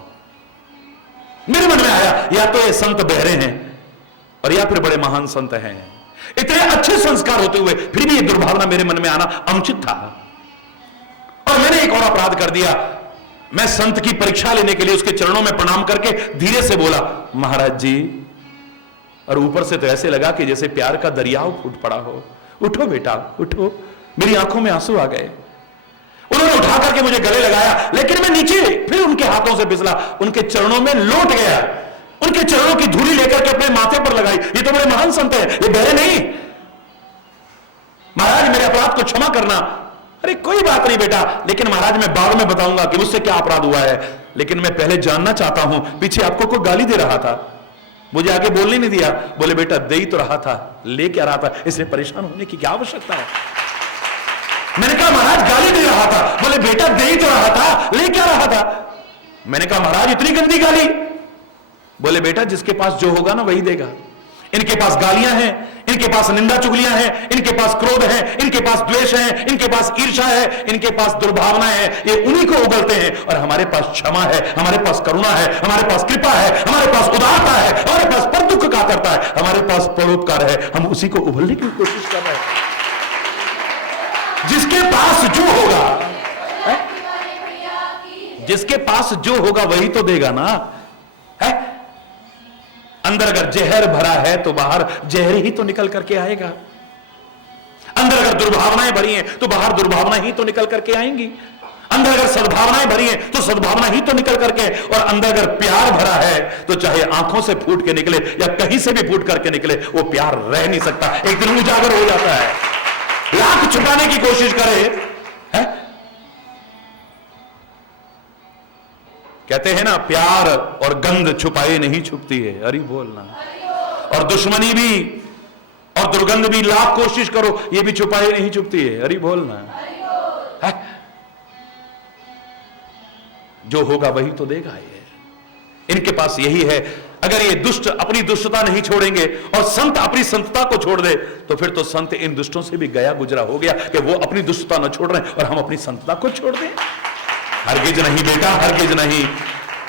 मेरे मन में आया, या तो ये संत बहरे हैं और या फिर बड़े महान संत हैं। इतने अच्छे संस्कार होते हुए फिर भी ये दुर्भावना मेरे मन में आना अनुचित था, और मैंने एक और अपराध कर दिया। मैं संत की परीक्षा लेने के लिए उसके चरणों में प्रणाम करके धीरे से बोला, महाराज जी, और ऊपर से तो ऐसे लगा कि जैसे प्यार का दरियाव फूट पड़ा हो। उठो बेटा उठो। मेरी आंखों में आंसू आ गए। उन्होंने उठा करके मुझे गले लगाया, लेकिन मैं नीचे फिर उनके हाथों से फिसला, उनके चरणों में लौट गया, उनके चरणों की धूली लेकर के अपने माथे पर लगाई। ये तो बड़े महान संत हैं, ये बहरे नहीं। महाराज मेरे अपराध को क्षमा करना। अरे कोई बात नहीं बेटा, लेकिन महाराज मैं बाद में बताऊंगा कि मुझसे क्या अपराध हुआ है, लेकिन मैं पहले जानना चाहता हूं, पीछे आपको कोई गाली दे रहा था, मुझे आगे बोलने नहीं दिया। बोले बेटा दे ही तो रहा था, ले क्या रहा था, इसलिए परेशान होने की क्या आवश्यकता है। मैंने कहा महाराज गाली दे रहा था। बोले बेटा दे ही तो रहा था, ले क्या रहा था। मैंने कहा महाराज इतनी गंदी गाली। बोले बेटा जिसके पास जो होगा ना वही देगा। इनके पास गालियां हैं, इनके पास निंदा चुगलियां हैं, इनके पास क्रोध है, इनके पास द्वेष है, इनके पास ईर्ष्या है, इनके पास दुर्भावना है, ये उन्हीं को उगलते हैं। और हमारे पास क्षमा है, हमारे पास करुणा है, हमारे पास कृपा है, हमारे पास उदारता है, हमारे पास पर दुख का करता है, हमारे पास परोपकार है। हम उसी को उभरने की कोशिश कर रहे हैं। जिसके पास जो होगा, जिसके पास जो होगा वही तो देगा ना। है अंदर अगर जहर भरा है तो बाहर जहर ही तो निकल करके आएगा। अंदर अगर दुर्भावनाएं भरी हैं तो बाहर दुर्भावना ही तो निकल करके आएंगी। अंदर अगर सद्भावनाएं भरी हैं तो सद्भावना ही तो निकल करके, और अंदर अगर प्यार भरा है तो चाहे आंखों से फूट के निकले या कहीं से भी फूट करके निकले, वो प्यार रह नहीं सकता, एक दिन उजागर हो जाता है। लाख छुपाने की कोशिश करे, है? कहते हैं ना प्यार और गंध छुपाए नहीं छुपती है। अरे बोलना। और दुश्मनी भी और दुर्गंध भी लाख कोशिश करो, ये भी छुपाए नहीं छुपती है। अरे बोलना। है? जो होगा वही तो देगा। ये इनके पास यही है। अगर ये दुष्ट अपनी दुष्टता नहीं छोड़ेंगे और संत अपनी संतता को छोड़ दे, तो फिर तो संत इन दुष्टों से भी गया गुजरा हो गया कि वो अपनी दुष्टता न छोड़ रहे हैं और हम अपनी संतता को छोड़ दें। हरगिज नहीं बेटा, हरगिज नहीं।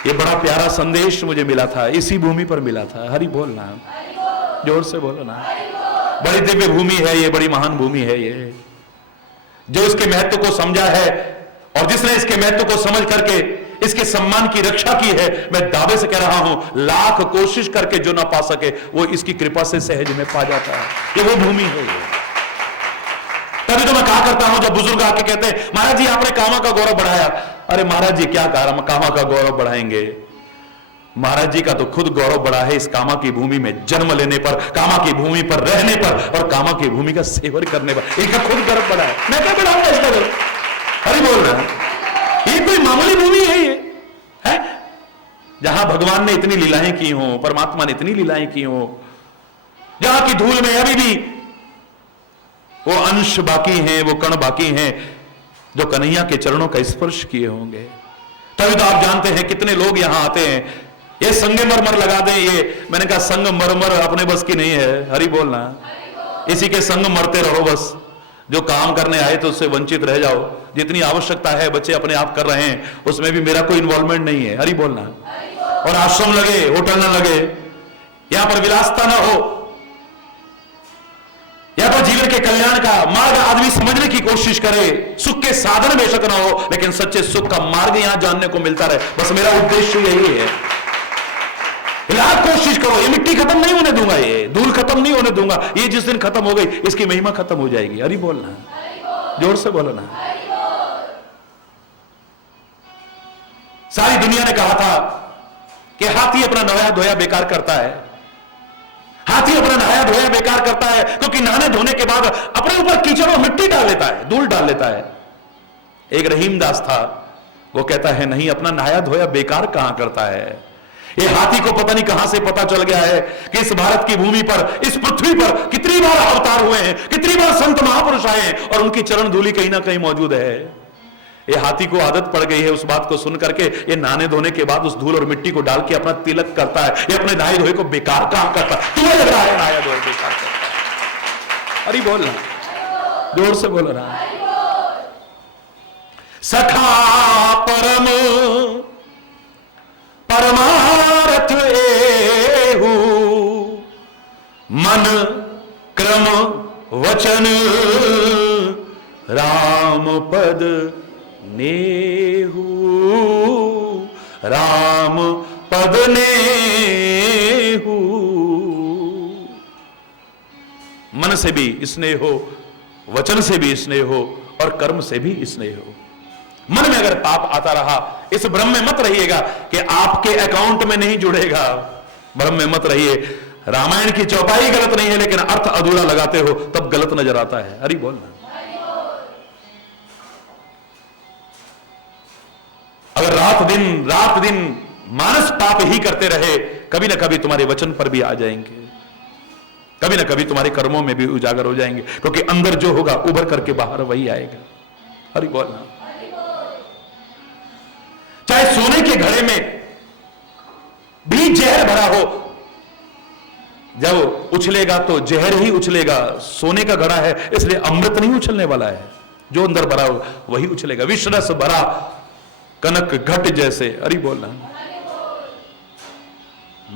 ये बड़ा प्यारा संदेश मुझे मिला था, इसी भूमि पर मिला था। हरि बोलना, जोर से बोलो ना। बड़ी दिव्य भूमि है ये, बड़ी महान भूमि है ये। जो इसके महत्व को समझा है और जिसने इसके महत्व को समझ करके इसके सम्मान की रक्षा की है, मैं दावे से कह रहा हूं, लाख कोशिश करके जो ना पा सके वो इसकी कृपा से सहज में पा जाता है। ये वो भूमि है ये। तभी तो मैं कहा करता हूं, जब बुजुर्ग आके कहते हैं महाराज जी आपने कामा का गौरव बढ़ाया। अरे महाराज जी क्या कामा का गौरव बढ़ाएंगे। महाराज जी का तो खुद गौरव बढ़ा है इस कामा की भूमि में जन्म लेने पर, कामा की भूमि पर रहने पर और कामा की भूमि का सेवन करने पर। इनका खुद गर्व बढ़ा है, मैं क्या बढ़ाऊंगा इसका गर्व। अरे बोल रहा है, ये कोई मामूली भूमि है ये, है? जहां भगवान ने इतनी लीलाएं की हो, परमात्मा ने इतनी लीलाएं की हो, जहां की धूल में अभी भी वो अंश बाकी हैं, वो कण बाकी हैं जो कन्हैया के चरणों का स्पर्श किए होंगे। तभी तो आप जानते हैं कितने लोग यहां आते हैं ये संगमरमर लगा दें, ये मैंने कहा संगमरमर अपने बस की नहीं है। हरि बोलना, इसी के संग मरते रहो बस। जो काम करने आए तो उससे वंचित रह जाओ। जितनी आवश्यकता है बच्चे अपने आप कर रहे हैं, उसमें भी मेरा कोई इन्वॉल्वमेंट नहीं है। हरि बोलना। और आश्रम लगे, होटल न लगे, यहां पर विलासता ना हो, यहां पर जीवन के कल्याण का मार्ग आदमी समझने की कोशिश करे। सुख के साधन बेशक ना हो, लेकिन सच्चे सुख का मार्ग यहां जानने को मिलता रहे, बस मेरा उद्देश्य यही है। लाख कोशिश करो, ये मिट्टी खत्म नहीं होने दूंगा, ये धूल खत्म नहीं होने दूंगा। ये जिस दिन खत्म हो गई इसकी महिमा खत्म हो जाएगी। हरि बोलना, जोर से बोलो ना। सारी दुनिया ने कहा था कि हाथी अपना नहाया धोया बेकार करता है, हाथी अपना नहाया धोया बेकार करता है, क्योंकि नहाने धोने के बाद अपने ऊपर कीचड़ और मिट्टी डाल लेता है, धूल डाल लेता है। एक रहीमदास था, वो कहता है नहीं, अपना नहाया धोया बेकार कहां करता है। ये हाथी को पता नहीं कहां से पता चल गया है कि इस भारत की भूमि पर, इस पृथ्वी पर कितनी बार अवतार हुए हैं, कितनी बार संत महापुरुष आए हैं और उनकी चरण धूलि कहीं ना कहीं मौजूद है। ये हाथी को आदत पड़ गई है उस बात को सुन करके, ये नहाने धोने के बाद उस धूल और मिट्टी को डाल के अपना तिलक करता है। ये अपने नहाए धोए को बेकार कहां करता है? तुम्हें लग रहा है नहाया धोए बेकार करता है? अरे बोल रहा, जोर से बोल रहा। सखा परम परमार्थ एहु, मन क्रम वचन राम पद नेहु, राम पद नेहु। मन से भी स्नेह हो, वचन से भी स्नेह हो और कर्म से भी स्नेह हो। मन में अगर पाप आता रहा, इस भ्रम में मत रहिएगा कि आपके अकाउंट में नहीं जुड़ेगा। भ्रम में मत रहिए। रामायण की चौपाई गलत नहीं है, लेकिन अर्थ अधूरा लगाते हो तब गलत नजर आता है। हरि बोलना। अगर रात दिन मानस पाप ही करते रहे, कभी ना कभी तुम्हारे वचन पर भी आ जाएंगे, कभी ना कभी तुम्हारे कर्मों में भी उजागर हो जाएंगे, क्योंकि अंदर जो होगा उभर करके बाहर वही आएगा। हरि बोलना। चाहे सोने के घड़े में भी जहर भरा हो, जब उछलेगा तो जहर ही उछलेगा। सोने का घड़ा है इसलिए अमृत नहीं उछलने वाला है, जो अंदर भरा हो वही उछलेगा। विषरस भरा कनक घट जैसे। अरे बोलना।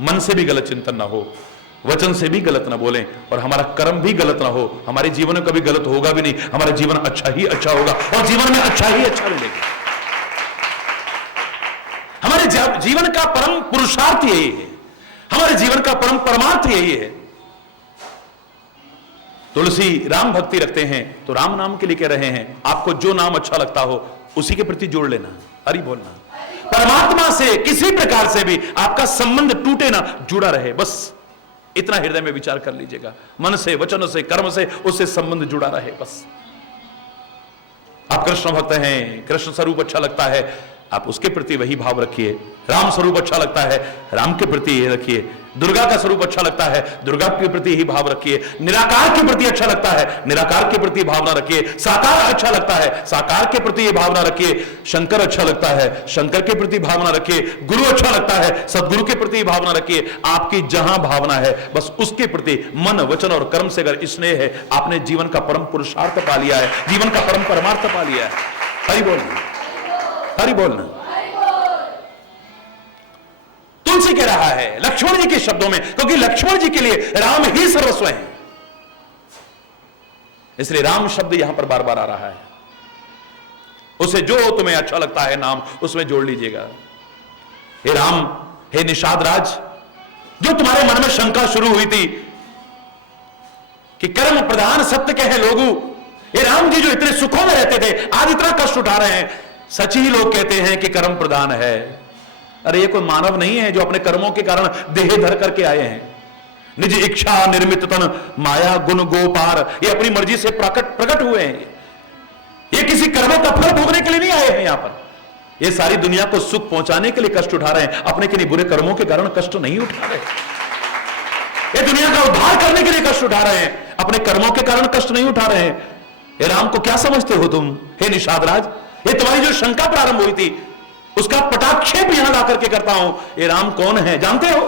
मन से भी गलत चिंतन ना हो, वचन से भी गलत ना बोलें, और हमारा कर्म भी गलत ना हो। हमारे जीवन में कभी गलत होगा भी नहीं, हमारा जीवन अच्छा ही अच्छा होगा और जीवन में अच्छा ही अच्छा मिलेगा। हमारे जीवन का परम पुरुषार्थ यही है, हमारे जीवन का परम परमार्थ यही है। तुलसी राम भक्ति रखते हैं तो राम नाम के लिए कह रहे हैं, आपको जो नाम अच्छा लगता हो उसी के प्रति जोड़ लेना। हरि बोलना। परमात्मा से किसी प्रकार से भी आपका संबंध टूटे ना, जुड़ा रहे, बस इतना हृदय में विचार कर लीजिएगा। मन से, वचन से, कर्म से उससे संबंध जुड़ा रहे बस। आप कृष्ण भक्त हैं, कृष्ण स्वरूप अच्छा लगता है, आप उसके प्रति वही भाव रखिए। राम स्वरूप अच्छा लगता है, राम के प्रति ये रखिए। दुर्गा का स्वरूप अच्छा लगता है, दुर्गा के प्रति ही भाव रखिए। निराकार के प्रति अच्छा लगता है, निराकार के प्रति भावना रखिए। साकार अच्छा लगता है, साकार के प्रति ये भावना रखिए। शंकर अच्छा लगता है, शंकर के प्रति भावना रखिए। गुरु अच्छा लगता है, सदगुरु के प्रति भावना रखिए। आपकी जहां भावना है बस उसके प्रति मन, वचन और कर्म से अगर स्नेह है, आपने जीवन का परम पुरुषार्थ पा लिया है, जीवन का परम परमार्थ पा लिया है। हरि बोलना, हरि बोलना। तुलसी कह रहा है लक्ष्मण जी के शब्दों में, क्योंकि लक्ष्मण जी के लिए राम ही सर्वस्व है, इसलिए राम शब्द यहां पर बार बार आ रहा है। उसे जो तुम्हें अच्छा लगता है नाम उसमें जोड़ लीजिएगा। हे राम, हे निषाद राज, जो तुम्हारे मन में शंका शुरू हुई थी कि कर्म प्रधान सत्य के हैं लोगू, हे राम जी जो इतने सुखों में रहते थे आज इतना कष्ट उठा रहे हैं, सच ही लोग कहते हैं कि कर्म प्रधान है। अरे ये कोई मानव नहीं है जो अपने कर्मों के कारण देह धर करके आए हैं। निज इच्छा निर्मित तन माया गुण गोपार, ये अपनी मर्जी से प्रकट हुए हैं। ये किसी कर्मों का फल भोगने के लिए नहीं आए हैं यहां पर। ये सारी दुनिया को सुख पहुंचाने के लिए कष्ट उठा रहे हैं, अपने किन्हीं बुरे कर्मों के कारण कष्ट नहीं उठा रहे। ये दुनिया का उद्धार करने के लिए कष्ट उठा रहे हैं, अपने कर्मों के कारण कष्ट नहीं उठा रहे हैं। हे राम को क्या समझते हो तुम, हे निषाद राज? ये तुम्हारी जो शंका प्रारंभ हुई थी उसका पटाक्षेप यहां ला करके करता हूं। ये राम कौन है जानते हो?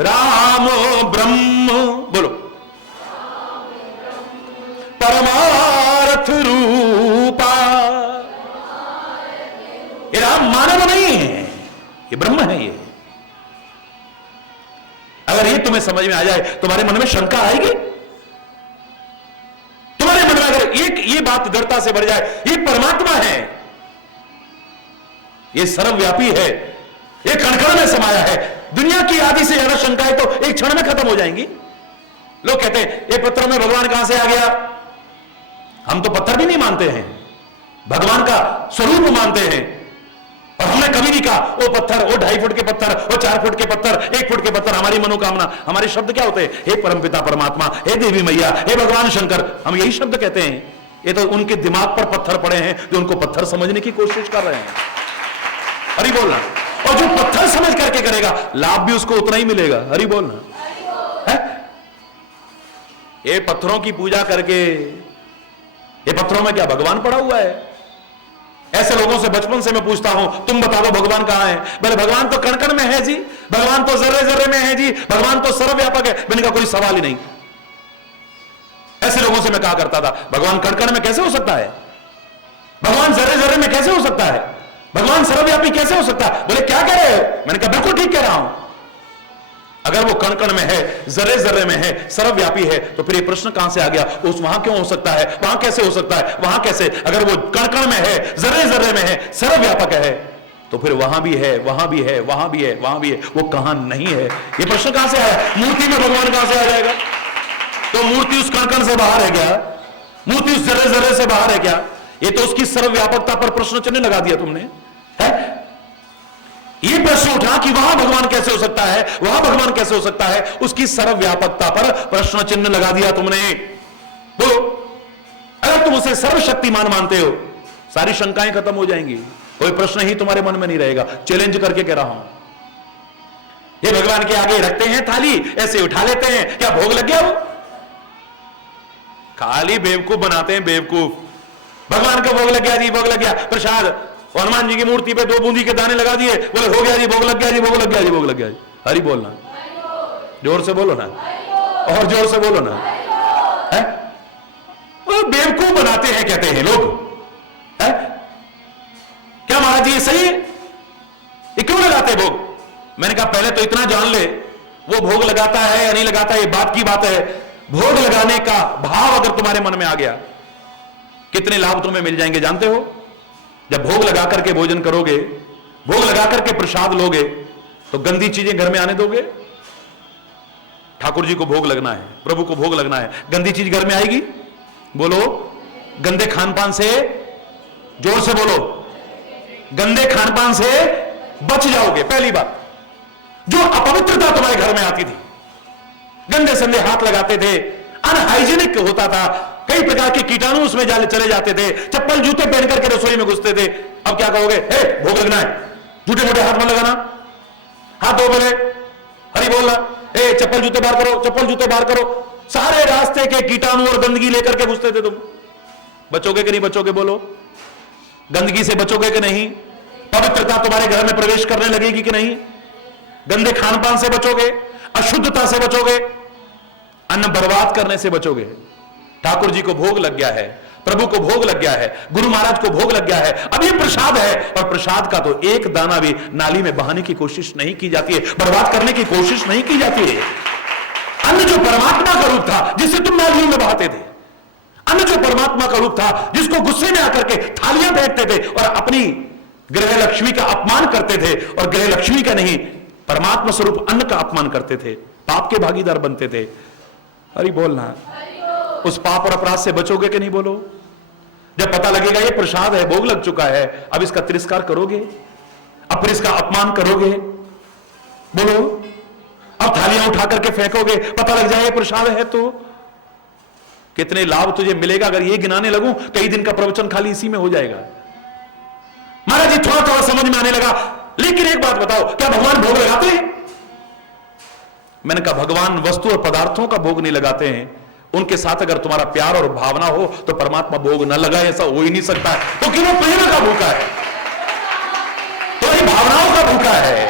राम ब्रह्म, बोलो, परमार्थ रूपा। ये राम मानव नहीं है, ये ब्रह्म है। ये अगर ये तुम्हें समझ में आ जाए, तुम्हारे मन में शंका आएगी? तुम्हारे मन में अगर एक ये बात दृढ़ता से बढ़ जाए, ये परमात्मा है, ये सर्वव्यापी है, ये कण-कण में समाया है, दुनिया की आदि से ज्यादा शंकाएं तो एक क्षण में खत्म हो जाएंगी। लोग कहते हैं ये पत्थर में भगवान कहां से आ गया? हम तो पत्थर भी नहीं मानते हैं, भगवान का स्वरूप मानते हैं। और हमने कभी नहीं कहा वो पत्थर, वो 2.5 फुट के पत्थर, वो 4 फुट के पत्थर, 1 फुट के पत्थर हमारी मनोकामना। हमारे शब्द क्या होते हैं? हे परमपिता परमात्मा, हे देवी मैया, हे भगवान शंकर, हम यही शब्द कहते हैं। ये तो उनके दिमाग पर पत्थर पड़े हैं जो उनको पत्थर समझने की कोशिश कर रहे हैं। हरि बोलना। और जो पत्थर समझ करके करेगा, लाभ भी उसको उतना ही मिलेगा। हरि बोलना है? ये पत्थरों की पूजा करके, ये पत्थरों में क्या भगवान पड़ा हुआ है? ऐसे लोगों से बचपन से मैं पूछता हूं, तुम बता दो भगवान कहां है? बोले भगवान तो कण-कण में है जी, भगवान तो जर्रे-जर्रे में है जी, भगवान तो सर्वव्यापक है। मैंने कहा कोई सवाल ही नहीं। ऐसे लोगों से मैं कहा करता था, भगवान कण-कण में कैसे हो सकता है? भगवान जर्रे-जर्रे में कैसे हो सकता है? भगवान सर्वव्यापी कैसे हो सकता है? बोले क्या कह रहे हो? मैंने कहा बिल्कुल ठीक कह रहा हूं। अगर वो कण-कण में है, जर्रे-जर्रे में है, सर्वव्यापी है, तो फिर ये प्रश्न कहां से आ गया? उस वहां क्यों हो सकता है? वहां कैसे हो सकता है? वहां कैसे? अगर वो कण-कण में है, जर्रे-जर्रे में है, सर्वव्यापक है, तो फिर वहां भी है, वहां भी है, वहां भी है, वहां भी है, वो कहां नहीं है? ये प्रश्न कहां से आया? मूर्ति में भगवान कहां से आ जाएगा? तो मूर्ति उस कण-कण से बाहर है क्या? मूर्ति उस जर्रे-जर्रे से बाहर है क्या? ये तो उसकी सर्वव्यापकता पर प्रश्न चिन्ह लगा दिया तुमने है? ये प्रश्न उठा कि वहां भगवान कैसे हो सकता है, वहां भगवान कैसे हो सकता है, उसकी सर्वव्यापकता पर प्रश्न चिन्ह लगा दिया तुमने। बोलो, अगर तुम उसे सर्वशक्तिमान मानते हो, सारी शंकाएं खत्म हो जाएंगी, कोई प्रश्न ही तुम्हारे मन में नहीं रहेगा। चैलेंज करके कह रहा हूं। ये भगवान के आगे रखते हैं थाली, ऐसे उठा लेते हैं, क्या भोग लग गया? वो खाली बेवकूफ बनाते हैं, बेवकूफ। भगवान का भोग लग गया जी, भोग लग गया, प्रसाद। हनुमान जी की मूर्ति पे 2 बूंदी के दाने लगा दिए, बोले हो गया जी, भोग लग गया जी, भोग लग गया जी, भोग लग गया जी। हरि बोलना, जोर से बोलो ना, और जोर से बोलो ना। है? वो बेवकूफ बनाते हैं, कहते हैं लोग। है? क्या महाराज जी ये सही है? ये क्यों लगाते भोग? मैंने कहा पहले तो इतना जान ले, वो भोग लगाता है या नहीं लगाता, ये बात की बात है। भोग लगाने का भाव अगर तुम्हारे मन में आ गया, कितने लाभ तुम्हें मिल जाएंगे जानते हो? जब भोग लगा करके भोजन करोगे, भोग लगा करके प्रसाद लोगे, तो गंदी चीजें घर में आने दोगे? ठाकुर जी को भोग लगना है, प्रभु को भोग लगना है, गंदी चीज घर में आएगी? बोलो, गंदे खानपान से, जोर से बोलो, गंदे खानपान से बच जाओगे। पहली बात, जो अपवित्रता तुम्हारे घर में आती थी, गंदे संदे हाथ लगाते थे, अनहाइजीनिक होता था, कई प्रकार के कीटाणु उसमें चले जाते थे, चप्पल जूते पहन करके रसोई में घुसते थे। अब क्या कहोगे? हे भोग लगना है, जूते मोटे हाथ में लगाना, हाथ धो बोले, हरि बोलना, हे चप्पल जूते बाहर करो, चप्पल जूते बाहर करो। सारे रास्ते के कीटाणु और गंदगी लेकर के घुसते थे। तुम बचोगे कि नहीं बचोगे? बोलो, गंदगी से बचोगे कि नहीं? पवित्रता तुम्हारे घर में प्रवेश करने लगेगी कि नहीं? गंदे खानपान से बचोगे, अशुद्धता से बचोगे, अन्न बर्बाद करने से बचोगे। ठाकुर जी को भोग लग गया है, प्रभु को भोग लग गया है, गुरु महाराज को भोग लग गया है, अब ये प्रसाद है, और प्रसाद का तो एक दाना भी नाली में बहाने की कोशिश नहीं की जाती है, बर्बाद करने की कोशिश नहीं की जाती है। अन्न जो परमात्मा का रूप था, जिसे तुम नालियों में बहाते थे, अन्न जो परमात्मा का रूप था, जिसको गुस्से में आकर के थालियां फेंकते थे और अपनी गृह लक्ष्मी का अपमान करते थे, और गृह लक्ष्मी का नहीं, परमात्मा स्वरूप अन्न का अपमान करते थे, पाप के भागीदार बनते थे। हरि बोलना, उस पाप और अपराध से बचोगे कि नहीं? बोलो, जब पता लगेगा ये प्रसाद है, भोग लग चुका है, अब इसका तिरस्कार करोगे? अब फिर इसका अपमान करोगे? बोलो, अब थालियां उठा करके फेंकोगे, पता लग जाए ये प्रसाद है तो? कितने लाभ तुझे मिलेगा? अगर ये गिनाने लगूं, कई दिन का प्रवचन खाली इसी में हो जाएगा। महाराज जी थोड़ा थोड़ा समझ में आने लगा, लेकिन एक बात बताओ, क्या भगवान भोग लगाते हैं? मैंने कहा भगवान वस्तु और पदार्थों का भोग नहीं लगाते हैं, उनके साथ अगर तुम्हारा प्यार और भावना हो तो परमात्मा भोग न लगाए, ऐसा हो ही नहीं सकता है, क्योंकि वो प्रेम का भूखा है। तो तुम्हारी भावनाओं का भूखा है,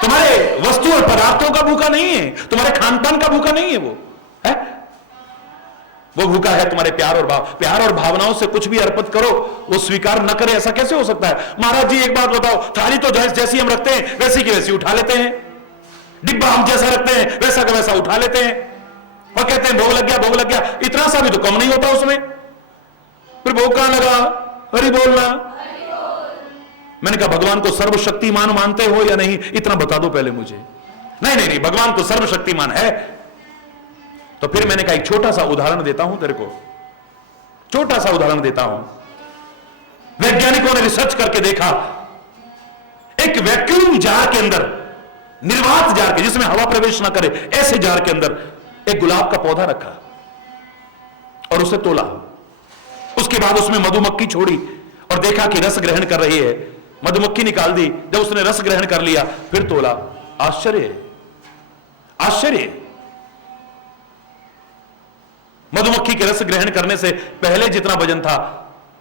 तुम्हारे वस्तु और पदार्थों का भूखा नहीं है, तुम्हारे खान पान का भूखा नहीं है, वो है, वो भूखा है तुम्हारे प्यार और भाव। प्यार और भावनाओं से कुछ भी अर्पित करो, वो स्वीकार न करे, ऐसा कैसे हो सकता है? महाराज जी एक बात बताओ, थाली तो जैसी हम रखते हैं वैसी की वैसी उठा लेते हैं, डिब्बा हम जैसा रखते हैं वैसा का वैसा उठा लेते हैं, और कहते हैं भोग लग गया, भोग लग गया। इतना सा भी तो कम नहीं होता उसमें, फिर भोग कहां लगा? हरि बोलना। मैंने कहा भगवान को सर्वशक्तिमान मानते हो या नहीं, इतना बता दो पहले मुझे। नहीं नहीं नहीं, भगवान तो सर्वशक्तिमान है। तो फिर मैंने कहा एक छोटा सा उदाहरण देता हूं तेरे को, छोटा सा उदाहरण देता हूं। वैज्ञानिकों ने रिसर्च करके देखा, एक वैक्यूम जार के अंदर, निर्वात जार के, जिसमें हवा प्रवेश ना करे, ऐसे जार के अंदर एक गुलाब का पौधा रखा और उसे तोला। उसके बाद उसमें मधुमक्खी छोड़ी और देखा कि रस ग्रहण कर रही है, मधुमक्खी निकाल दी। जब उसने रस ग्रहण कर लिया फिर तोला। आश्चर्य, आश्चर्य। मधुमक्खी के रस ग्रहण करने से पहले जितना वजन था,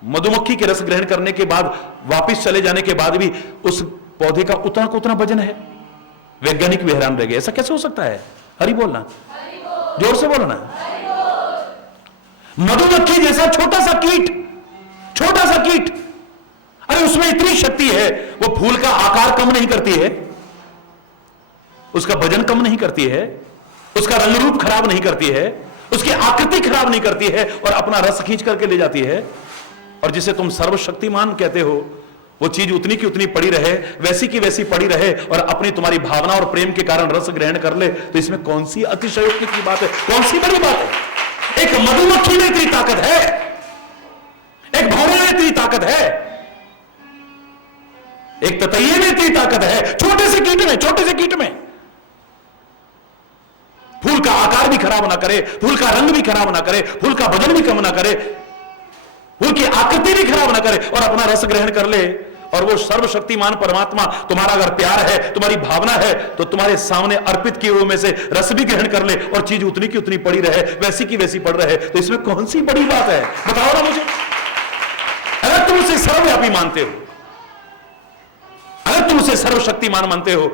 मधुमक्खी के रस ग्रहण करने के बाद वापस चले जाने के बाद भी उस पौधे का उतना को उतना वजन है। वैज्ञानिक भी हैरान रह गए, ऐसा कैसे हो सकता है? हरि बोलना, जोर से बोलना। मधुमक्खी जैसा छोटा सा कीट, छोटा सा कीट, अरे उसमें इतनी शक्ति है, वो फूल का आकार कम नहीं करती है, उसका वजन कम नहीं करती है, उसका रंग रूप खराब नहीं करती है, उसकी आकृति खराब नहीं करती है, और अपना रस खींच करके ले जाती है। और जिसे तुम सर्वशक्तिमान कहते हो, वो चीज उतनी की उतनी पड़ी रहे, वैसी की वैसी पड़ी रहे, और अपनी तुम्हारी भावना और प्रेम के कारण रस ग्रहण कर ले, तो इसमें कौन सी अतिशयोक्ति की बात है? कौन सी बड़ी बात है? एक मधुमक्खी में इतनी ताकत है, एक भौरे में इतनी ताकत है, एक ततैये में इतनी ताकत है, छोटे से कीट में, छोटे से कीट में। फूल का आकार भी खराब ना करे, फूल का रंग भी खराब ना करे, फूल का वजन भी कम ना करे, फूल की आकृति भी खराब ना करे, और अपना रस ग्रहण कर ले। और वो सर्वशक्तिमान परमात्मा तुम्हारा अगर प्यार है, तुम्हारी भावना है, तो तुम्हारे सामने अर्पित किए हुए में से रस भी ग्रहण कर ले, और चीज उतनी की उतनी पड़ी रहे, वैसी की वैसी पड़ रहे, तो इसमें कौन सी बड़ी बात है? बताओ ना मुझे। अगर तुम उसे सर्वव्यापी मानते हो, अगर तुम उसे सर्वशक्तिमान मानते हो,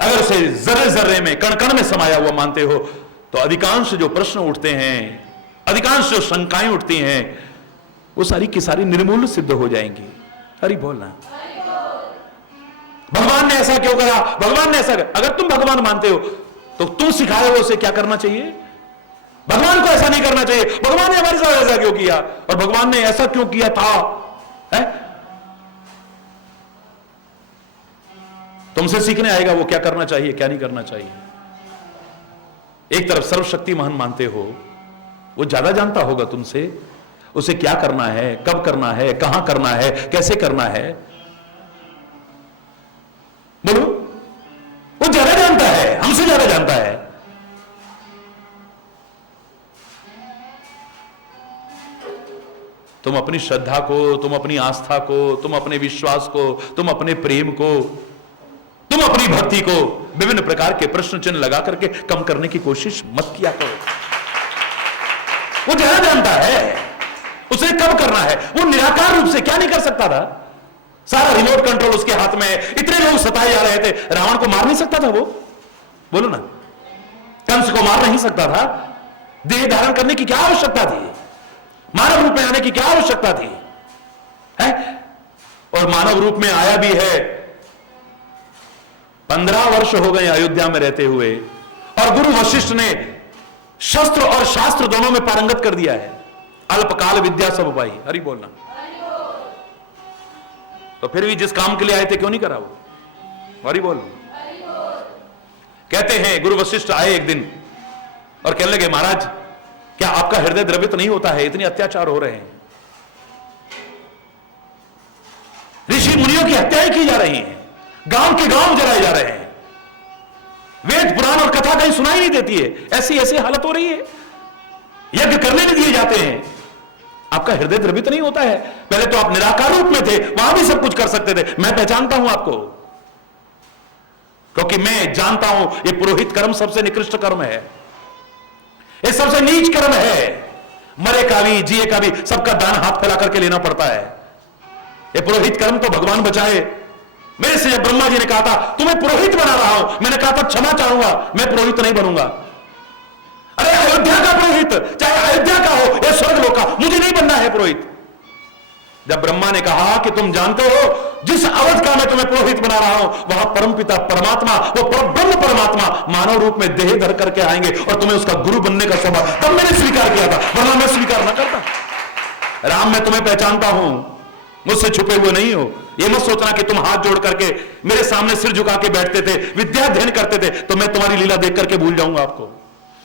अगर उसे जर्रे जर्रे में, कण कण में समाया हुआ मानते हो, तो अधिकांश जो प्रश्न उठते हैं, अधिकांश जो शंकाएं उठती हैं, वो सारी की सारी निर्मूल सिद्ध हो जाएंगी। हरि बोलना। भगवान ने ऐसा क्यों करा, भगवान ने ऐसा करा। अगर तुम भगवान मानते हो तो तुम सिखाए हो उसे क्या करना चाहिए। भगवान को ऐसा नहीं करना चाहिए, भगवान ने हमारे साथ ऐसा क्यों किया, और भगवान ने ऐसा क्यों किया था, है? तुमसे सीखने आएगा वो क्या करना चाहिए, क्या नहीं करना चाहिए। एक तरफ सर्वशक्तिमान मानते हो, वो ज्यादा जानता होगा तुमसे, उसे क्या करना है, कब करना है, कहां करना है, कैसे करना है। बोलो, वो ज्यादा जानता है, हमसे ज्यादा जानता है। तुम अपनी श्रद्धा को, तुम अपनी आस्था को, तुम अपने विश्वास को, तुम अपने प्रेम को, तुम अपनी भक्ति को विभिन्न प्रकार के प्रश्न चिन्ह लगा करके कम करने की कोशिश मत किया करो। वो ज्यादा जानता है, उसे कब करना है। वो निराकार रूप से क्या नहीं कर सकता था, सारा रिमोट कंट्रोल उसके हाथ में। इतने लोग सताए जा रहे थे, रावण को मार नहीं सकता था वो? बोलो ना, कंस को मार नहीं सकता था? देह धारण करने की क्या आवश्यकता थी, मानव रूप में आने की क्या आवश्यकता थी, है? और मानव रूप में आया भी है। 15 वर्ष हो गए अयोध्या में रहते हुए, और गुरु वशिष्ठ ने शस्त्र और शास्त्र दोनों में पारंगत कर दिया है। अल्पकाल विद्या सब पाई। हरि बोलना। तो फिर भी जिस काम के लिए आए थे क्यों नहीं करा वो? हरि बोल। कहते हैं गुरु वशिष्ठ आए एक दिन और कहने लगे, महाराज क्या आपका हृदय द्रवित नहीं होता है, इतने अत्याचार हो रहे हैं, ऋषि मुनियों की हत्याएं की जा रही हैं, गांव के गांव जलाए जा रहे हैं, वेद पुराण और कथा कहीं सुनाई नहीं देती है, ऐसी ऐसी हालत हो रही है, यज्ञ करने नहीं दिए जाते हैं, आपका हृदय द्रवित नहीं होता है? पहले तो आप निराकार रूप में थे, वहां भी सब कुछ कर सकते थे। मैं पहचानता हूं आपको, क्योंकि मैं जानता हूं ये पुरोहित कर्म सबसे निकृष्ट कर्म है, ये सबसे नीच कर्म है। मरे का भी, जिए का भी, सबका दान हाथ फैला करके लेना पड़ता है। ये पुरोहित कर्म तो भगवान बचाए। मेरे से जब ब्रह्मा जी ने कहा था तुम्हें पुरोहित बना रहा हूं, मैंने कहा था क्षमा चाहूंगा, मैं पुरोहित नहीं बनूंगा। अरे अयोध्या का पुरोहित, चाहे अयोध्या का हो या स्वर्गलोक का, मुझे नहीं बनना है पुरोहित। जब ब्रह्मा ने कहा कि तुम जानते हो जिस अवध का मैं तुम्हें पुरोहित बना रहा हूं, वहां परमपिता परमात्मा, वो ब्रह्म परमात्मा मानव रूप में देह धर करके आएंगे और तुम्हें उसका गुरु बनने का सौभाग्य, तब मैंने स्वीकार किया था, वरना मैं स्वीकार ना करता। राम, मैं तुम्हें पहचानता हूं, मुझसे छुपे हुए नहीं हो। ये मत सोचना कि तुम हाथ जोड़ करके मेरे सामने सिर झुका के बैठते थे, विद्या अध्ययन करते थे तो मैं तुम्हारी लीला देख करके भूल जाऊंगा आपको।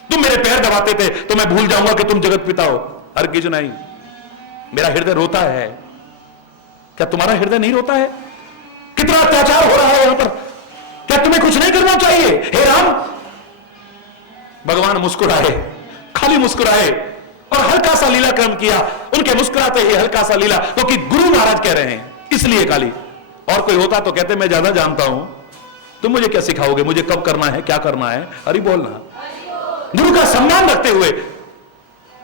तुम मेरे पैर दबाते थे तो मैं भूल जाऊंगा कि तुम जगत पिता हो। हरगिज नहीं। मेरा हृदय रोता है, क्या तुम्हारा हृदय नहीं रोता है? कितना अत्याचार हो रहा है यहां पर, क्या तुम्हें कुछ नहीं करना चाहिए? हे राम। भगवान मुस्कुराए, खाली मुस्कुराए और हल्का सा लीला क्रम किया। उनके मुस्कुराते ही हल्का सा लीला, क्योंकि गुरु महाराज कह रहे हैं इसलिए खाली। और कोई होता तो कहते मैं ज्यादा जानता हूं, तुम मुझे क्या सिखाओगे, मुझे कब करना है, क्या करना है। हरि बोलना। गुरु का सम्मान रखते हुए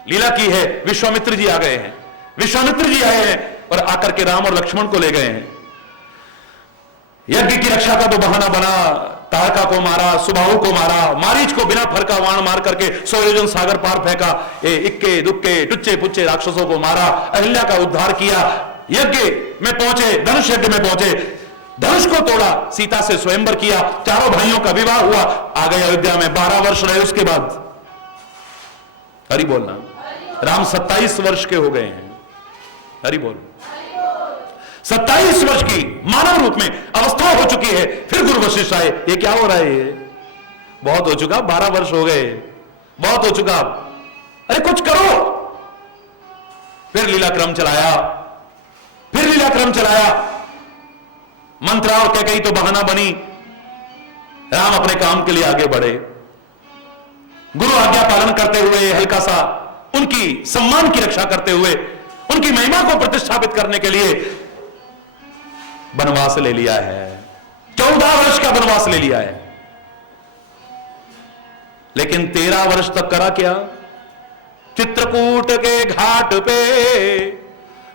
लीला की है। विश्वामित्र जी आ गए हैं, विश्वामित्र जी आए हैं और आकर के राम और लक्ष्मण को ले गए हैं। यज्ञ की रक्षा का तो बहाना बना, तारका को मारा, सुबाहु को मारा, मारीच को बिना फर का वाण मार करके 100 योजन सागर पार फेंका, इक्के दुक्के टुच्चे पुच्चे राक्षसों को मारा, अहिल्या का उद्धार किया। यज्ञ में पहुंचे, धनुष यज्ञ में पहुंचे, धनुष को तोड़ा, सीता से स्वयंवर किया, चारों भाइयों का विवाह हुआ, आ गए अयोध्या में। 12 वर्ष रहे उसके बाद। हरि बोलना। राम 27 वर्ष के हो गए हैं। हरि बोल। 27 वर्ष की मानव रूप में अवस्था हो चुकी है। फिर गुरु वशिष्ठ आए, ये क्या हो रहा है, ये बहुत हो चुका, 12 वर्ष हो गए, बहुत हो चुका, अरे कुछ करो। फिर लीला क्रम चलाया, फिर लीला क्रम चलाया। मंत्रा और कैकेयी तो बहाना बनी। राम अपने काम के लिए आगे बढ़े, गुरु आज्ञा पालन करते हुए, हल्का सा उनकी सम्मान की रक्षा करते हुए, उनकी महिमा को प्रतिष्ठापित करने के लिए वनवास ले लिया है। 14 वर्ष का वनवास ले लिया है। लेकिन 13 वर्ष तक करा क्या? चित्रकूट के घाट पे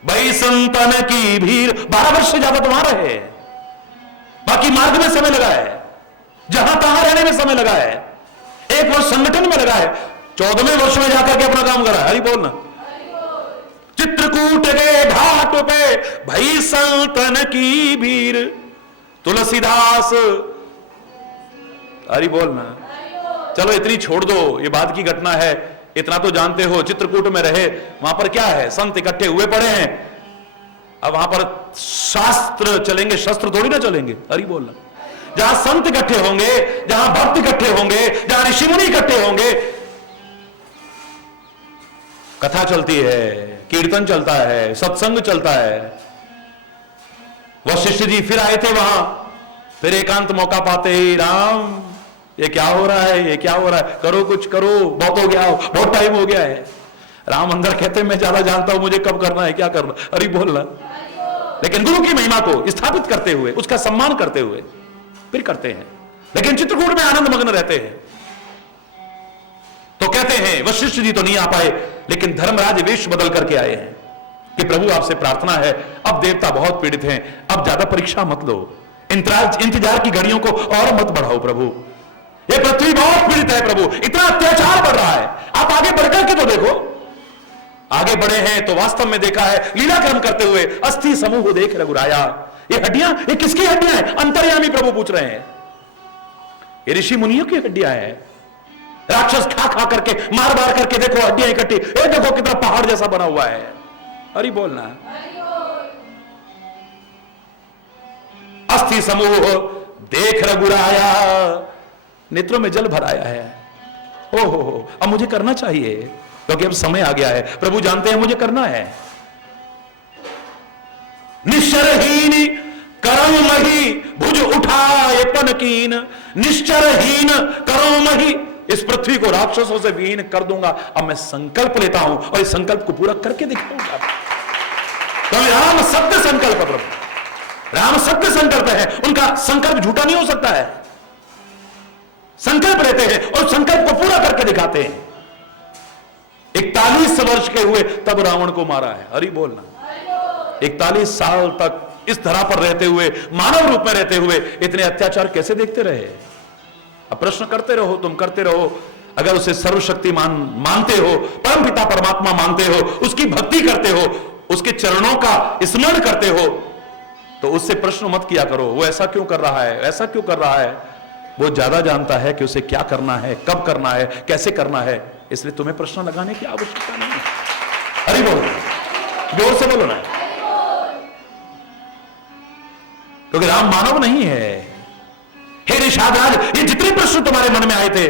भाई संतन की भीड़। 12 वर्ष से ज्यादा तो वहां रहे, बाकी मार्ग में समय लगा है, जहां तहां रहने में समय लगा है, 1 वर्ष संगठन में लगा है, 14वें वर्ष में जाकर के अपना काम करा। हरि बोलना। चित्रकूट के घाट पे भई संतन की भीड़, तुलसीदास। हरि बोलना। चलो इतनी छोड़ दो, ये बाद की घटना है, इतना तो जानते हो। चित्रकूट में रहे, वहां पर क्या है, संत इकट्ठे हुए पड़े हैं। अब वहां पर शास्त्र चलेंगे, शस्त्र थोड़ी ना चलेंगे। हरि बोलना। जहां संत इकट्ठे होंगे, जहां भक्त इकट्ठे होंगे, जहां ऋषि मुनि इकट्ठे होंगे, कथा चलती है, कीर्तन चलता है, सत्संग चलता है। वशिष्ठ जी फिर आए थे वहां, फिर एकांत मौका पाते ही, राम ये क्या हो रहा है, ये क्या हो रहा है, करो कुछ करो, बहुत हो गया, बहुत टाइम हो गया है। राम अंदर कहते मैं ज्यादा जानता हूं, मुझे कब करना है, क्या करना। अरे बोलना। लेकिन गुरु की महिमा को स्थापित करते हुए, उसका सम्मान करते हुए फिर करते हैं। लेकिन चित्रकूट में आनंद मग्न रहते हैं। तो कहते हैं वशिष्ठ जी तो नहीं आ पाए, लेकिन धर्मराज वेश बदल करके आए हैं कि प्रभु आपसे प्रार्थना है, अब देवता बहुत पीड़ित हैं, अब ज्यादा परीक्षा मत लो, इंतजार की घड़ियों को और मत बढ़ाओ प्रभु, ये पृथ्वी बहुत पीड़ित है प्रभु, इतना अत्याचार बढ़ रहा है, आप आगे बढ़कर के तो देखो। आगे बढ़े हैं तो वास्तव में देखा है लीला क्रम करते हुए, अस्थि समूह देख रघुराया। ये हड्डियां, ये किसकी हड्डियां हैं? अंतर्यामी प्रभु पूछ रहे हैं। ये ऋषि मुनियों की हड्डियां हैं। राक्षस खा खा करके, मार मार करके देखो हड्डियां इकट्ठी, ये देखो कितना पहाड़ जैसा बना हुआ है। हरि बोलना। अस्थि समूह देख रघुराया, नेत्रों में जल भराया है। हो, अब मुझे करना चाहिए, क्योंकि अब समय आ गया है। प्रभु जानते हैं मुझे करना है। निश्चरहीन करम मही भुज उठाए पनकीन, निश्चरहीन करम मही, इस पृथ्वी को राक्षसों से विहीन कर दूंगा। अब मैं संकल्प लेता हूं और इस संकल्प को पूरा करके दिखाऊंगा। तो राम सत्य संकल्प, प्रभु राम सत्य संकल्प है, उनका संकल्प झूठा नहीं हो सकता है। संकल्प लेते हैं और संकल्प को पूरा करके दिखाते हैं। 41 वर्ष के हुए तब रावण को मारा है। हरि बोलना। 41 साल तक इस धरा पर रहते हुए, मानव रूप में रहते हुए इतने अत्याचार कैसे देखते रहे? अब प्रश्न करते रहो, तुम करते रहो। अगर उसे सर्वशक्तिमान मानते हो, परमपिता परमात्मा मानते हो, उसकी भक्ति करते हो, उसके चरणों का स्मरण करते हो, तो उससे प्रश्न मत किया करो वो ऐसा क्यों कर रहा है, ऐसा क्यों कर रहा है। वो ज्यादा जानता है कि उसे क्या करना है, कब करना है, कैसे करना है। इसलिए तुम्हें प्रश्न लगाने की आवश्यकता नहीं है। अरे बोलो, जोर से बोलो ना, क्योंकि राम मानव नहीं है। हे निषादराज, ये जितने प्रश्न तुम्हारे मन में आए थे,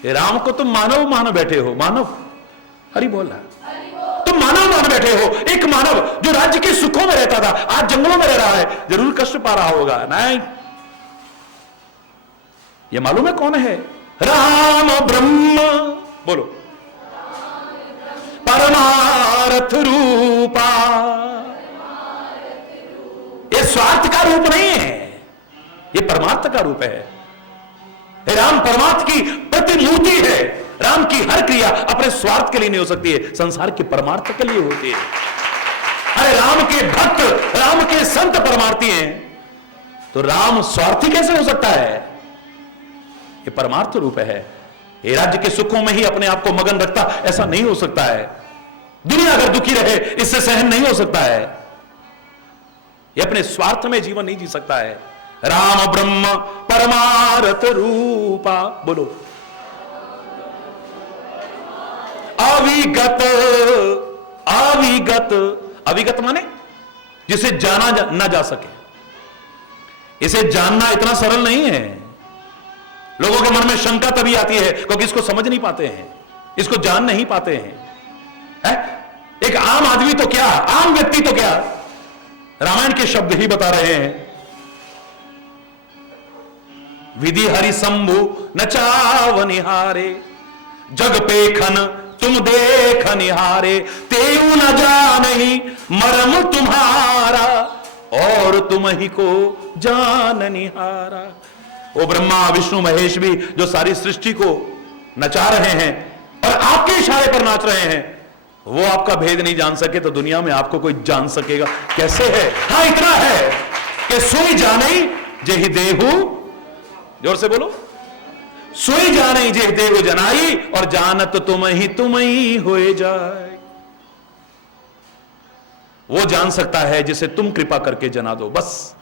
ये राम को तुम मानव मान बैठे हो। मानव, हरि बोल रहा, तुम मानव मान बैठे हो। एक मानव जो राज्य के सुखों में रहता था, आज जंगलों में रह रहा है, जरूर कष्ट पा रहा होगा। नहीं, ये मालूम है कौन है? राम ब्रह्म, बोलो, परमार्थ रूपा। ये स्वार्थ का रूप नहीं है, ये परमार्थ का रूप है। राम परमार्थ की प्रतिमूर्ति है। राम की हर क्रिया अपने स्वार्थ के लिए नहीं हो सकती है, संसार के परमार्थ के लिए होती है। अरे राम के भक्त, राम के संत परमार्थी हैं, तो राम स्वार्थी कैसे हो सकता है? ये परमार्थ रूप है। ये राज्य के सुखों में ही अपने आप को मगन रखता, ऐसा नहीं हो सकता है। दुनिया अगर दुखी रहे, इससे सहन नहीं हो सकता है। ये अपने स्वार्थ में जीवन नहीं जी सकता है। राम ब्रह्म परमार्थ रूपा, बोलो, अविगत। अविगत, अविगत माने जिसे जाना ना जा सके। इसे जानना इतना सरल नहीं है। लोगों के मन में शंका तभी आती है क्योंकि इसको समझ नहीं पाते हैं, इसको जान नहीं पाते हैं। एक आम आदमी तो क्या, आम व्यक्ति तो क्या, रामायण के शब्द ही बता रहे हैं। विधि हरि शंभु न चाव निहारे, जग पेखन तुम देख निहारे, तेऊ न जानहि मरम तुम्हारा, और तुम ही को जान निहारा। वो ब्रह्मा विष्णु महेश भी जो सारी सृष्टि को नचा रहे हैं और आपके इशारे पर नाच रहे हैं, वो आपका भेद नहीं जान सके तो दुनिया में आपको कोई जान सकेगा कैसे है? हां, इतना है कि सोई जाने जेहि देहु, जोर से बोलो, सोई जाने जेहि देहु जनाई, और जानत तुम ही होए जाए। वो जान सकता है जिसे तुम कृपा करके जना दो। बस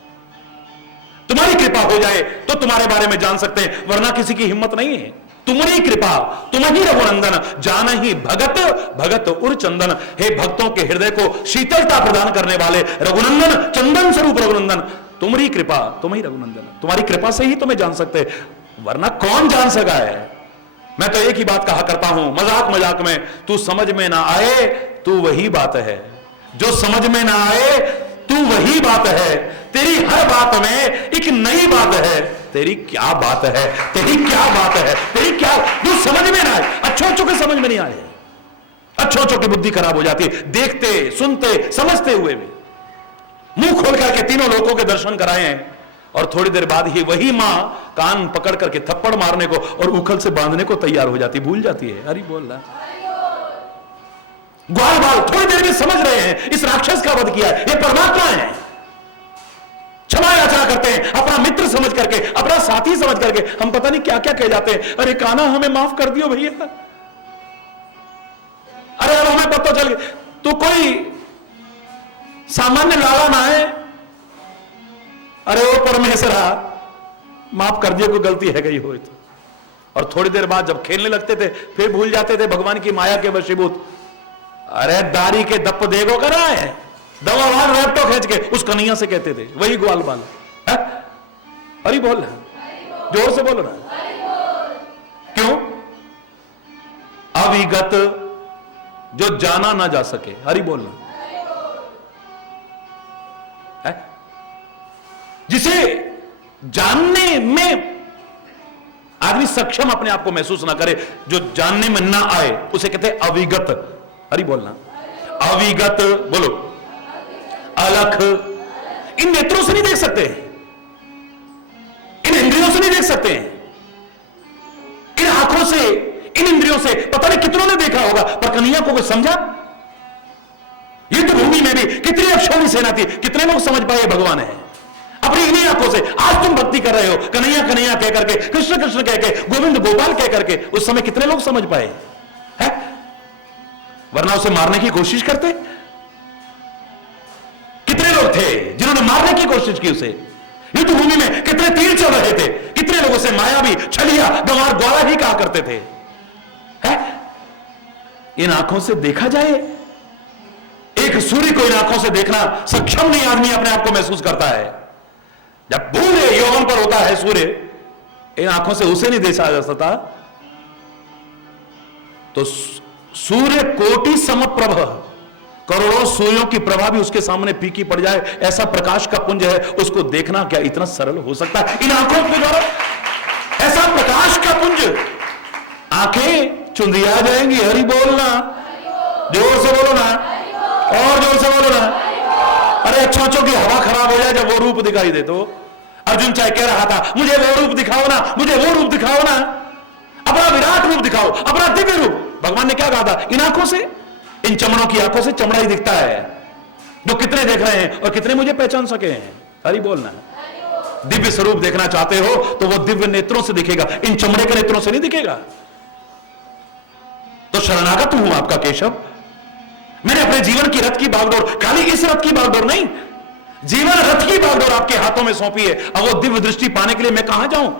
तुम्हारी कृपा हो जाए तो तुम्हारे बारे में जान सकते हैं, वरना किसी की हिम्मत नहीं है। तुम्हारी कृपा, तुम ही रघुनंदन, जान ही भगत भगत उर चंदन। हे भक्तों के हृदय को शीतलता प्रदान करने वाले रघुनंदन, चंदन स्वरूप रघुनंदन, तुम्हारी कृपा, तुम ही रघुनंदन, तुम्हारी कृपा से ही तुम्हें जान सकते हैं, वरना कौन जान सका है? मैं तो एक ही बात कहा करता हूं मजाक मजाक में, तू समझ में ना आए तू वही बात है, जो समझ में ना आए तू वही बात है। तेरी हर बात में एक नई बात है। तेरी क्या बात है, तेरी क्या बात है, तेरी क्या, जो समझ में ना आए, अच्छों के समझ में नहीं आए, अच्छों की बुद्धि खराब हो जाती है, देखते सुनते समझते हुए भी। मुंह खोल करके तीनों लोगों के दर्शन कराए हैं, और थोड़ी देर बाद ही वही मां कान पकड़ करके थप्पड़ मारने को और उखल से बांधने को तैयार हो जाती, भूल जाती है। अरे बोल रहा, ग्वाल बाल थोड़ी देर में समझ रहे हैं इस राक्षस का वध किया है, ये परमात्मा है। क्षमा याचना करते हैं अपना मित्र समझ करके, अपना साथी समझ करके। हम पता नहीं क्या क्या कह जाते हैं, अरे कान्हा हमें माफ कर दियो भैया, अरे अब हमें पता चल गया। तो कोई सामान्य लाला ना है, अरे वो परमेश्वरा माफ कर दियो, कोई गलती है गई हो तो। और थोड़ी देर बाद जब खेलने लगते थे फिर भूल जाते थे भगवान की माया के वशीभूत। अरे दाढ़ी के दप देगो करा है, दवा रैपटो खींच के उस कन्हैया से कहते थे, वही ग्वाल बाल। अरे बोल रहा, जोर से बोलो ना, क्यों? अविगत, जो जाना ना जा सके। हरि बोलना, जिसे जानने में आदमी सक्षम अपने आप को महसूस ना करे, जो जानने में ना आए उसे कहते हैं अविगत। हरि बोलना, अविगत, बोलो, अलख। इन नेत्रों से नहीं देख सकते, इन इंद्रियों से नहीं देख सकते, इन आंखों से, इन इंद्रियों से पता नहीं कितनों ने देखा होगा, पर कन्हैया को कोई समझा? युद्ध भूमि में भी कितनी अक्षौणी सेना थी, कितने लोग समझ पाए भगवान है? अपनी इन्हीं आंखों से आज तुम भक्ति कर रहे हो, कन्हैया कन्हैया कह करके, कृष्ण कृष्ण कह के, गोविंद गोपाल कह करके, उस समय कितने लोग समझ पाए है? वरना उसे मारने की कोशिश करते। कितने लोग थे जिन्होंने मारने की कोशिश की उसे? युद्ध भूमि में कितने तीर चल रहे थे, कितने लोग उसे मायावी, छलिया, गंवार, ग्वाला ही कहा करते थे है? इन आंखों से देखा जाए, एक सूर्य को इन आंखों से देखना सक्षम नहीं आदमी अपने आप को महसूस करता है। जब पूरे यौवन पर होता है सूर्य, इन आंखों से उसे नहीं देखा जा सकता। तो सूर्य कोटि समप्रभ, करोड़ों सूर्यों की प्रभा भी उसके सामने फीकी पड़ जाए, ऐसा प्रकाश का पुंज है, उसको देखना क्या इतना सरल हो सकता है इन आंखों के द्वारा? ऐसा प्रकाश का पुंज, आंखें चुंदिया जाएंगी। हरि बोलना, जोर से बोलो ना, और जोर से बोलो ना। अरे अच्छों की हवा खराब हो जाए जब वो रूप दिखाई दे तो। अर्जुन चाहे कह रहा था मुझे वो रूप दिखाओ ना, मुझे वो रूप दिखाओ ना, अपना विराट रूप दिखाओ, अपना दिव्य रूप। भगवान ने क्या कहा था? इन आंखों से, इन चमड़ों की आंखों से चमड़ा ही दिखता है। जो कितने देख रहे हैं और कितने मुझे पहचान सके हैं? हरि बोलना। दिव्य स्वरूप देखना चाहते हो तो वो दिव्य नेत्रों से दिखेगा, इन चमड़े के नेत्रों से नहीं दिखेगा। तो शरणागत हूं आपका केशव। मैंने अपने जीवन की रथ की बागडोर, खाली इस रथ की बागडोर नहीं, जीवन रथ की बागडोर आपके हाथों में सौंपी है। अब वो दिव्य दृष्टि पाने के लिए मैं कहां जाऊं?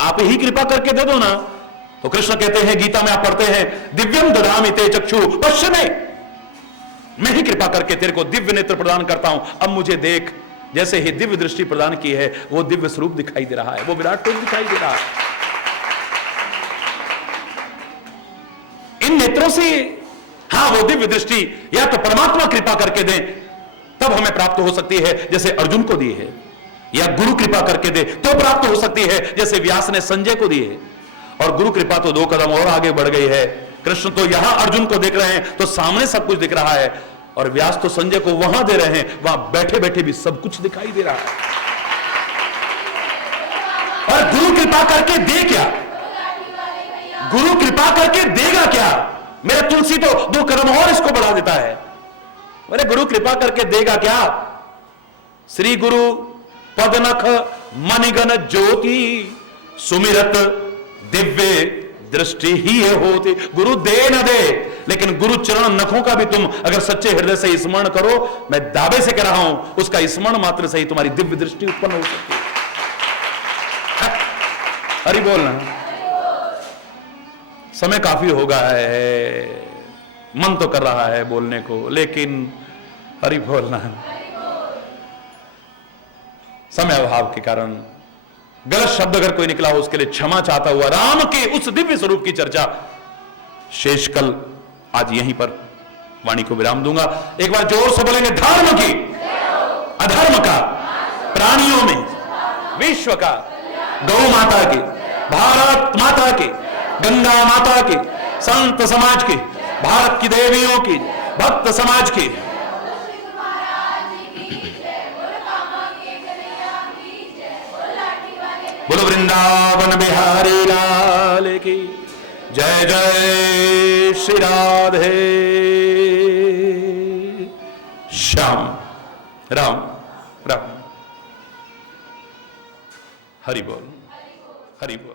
आप ही कृपा करके दे दो ना। तो कृष्ण कहते हैं, गीता में आप पढ़ते हैं, दिव्यम ददामि ते चक्षु पश्चिमे, मैं ही कृपा करके तेरे को दिव्य नेत्र प्रदान करता हूं। अब मुझे देख। जैसे ही दिव्य दृष्टि प्रदान की है, वो दिव्य स्वरूप दिखाई दे रहा है, वो विराट रूप दिखाई दे रहा है। इन नेत्रों से, हां, वो दिव्य दृष्टि या तो परमात्मा कृपा करके दे तब हमें प्राप्त हो सकती है, जैसे अर्जुन को दी है, या गुरु कृपा करके दे तो प्राप्त हो सकती है, जैसे व्यास ने संजय को दी है। और गुरु कृपा तो 2 कदम और आगे बढ़ गई है। कृष्ण तो यहां अर्जुन को देख रहे हैं तो सामने सब कुछ दिख रहा है, और व्यास तो संजय को वहां दे रहे हैं, वहां बैठे बैठे भी सब कुछ दिखाई दे रहा है। और गुरु कृपा करके दे क्या? गुरु कृपा करके देगा क्या? मेरा तुलसी तो 2 कदम और इसको बढ़ा देता है। अरे गुरु कृपा करके देगा क्या? श्री गुरु पदनख मणिगण ज्योति सुमिरत दिव्य दृष्टि ही है होती। गुरु दे न दे, लेकिन गुरु चरण नखों का भी तुम अगर सच्चे हृदय से स्मरण करो, मैं दावे से कह रहा हूं, उसका स्मरण मात्र से ही तुम्हारी दिव्य दृष्टि उत्पन्न हो सकती है। हरि बोलना। समय काफी हो गया है, मन तो कर रहा है बोलने को, लेकिन हरि बोलना, समय अभाव के कारण गलत शब्द अगर कोई निकला हो उसके लिए क्षमा चाहता हुआ राम के उस दिव्य स्वरूप की चर्चा शेष कल आज यहीं पर वाणी को विराम दूंगा। एक बार जोर से बोलेंगे, धर्म की, अधर्म का, प्राणियों में, विश्व का, गौ माता की, भारत माता की, गंगा माता की, संत समाज की, भारत की देवियों की, भक्त समाज की, बोलो वृंदावन बिहारी लाल की जय। जय श्री राधे श्याम। राम राम। हरि बोल, हरि बोल।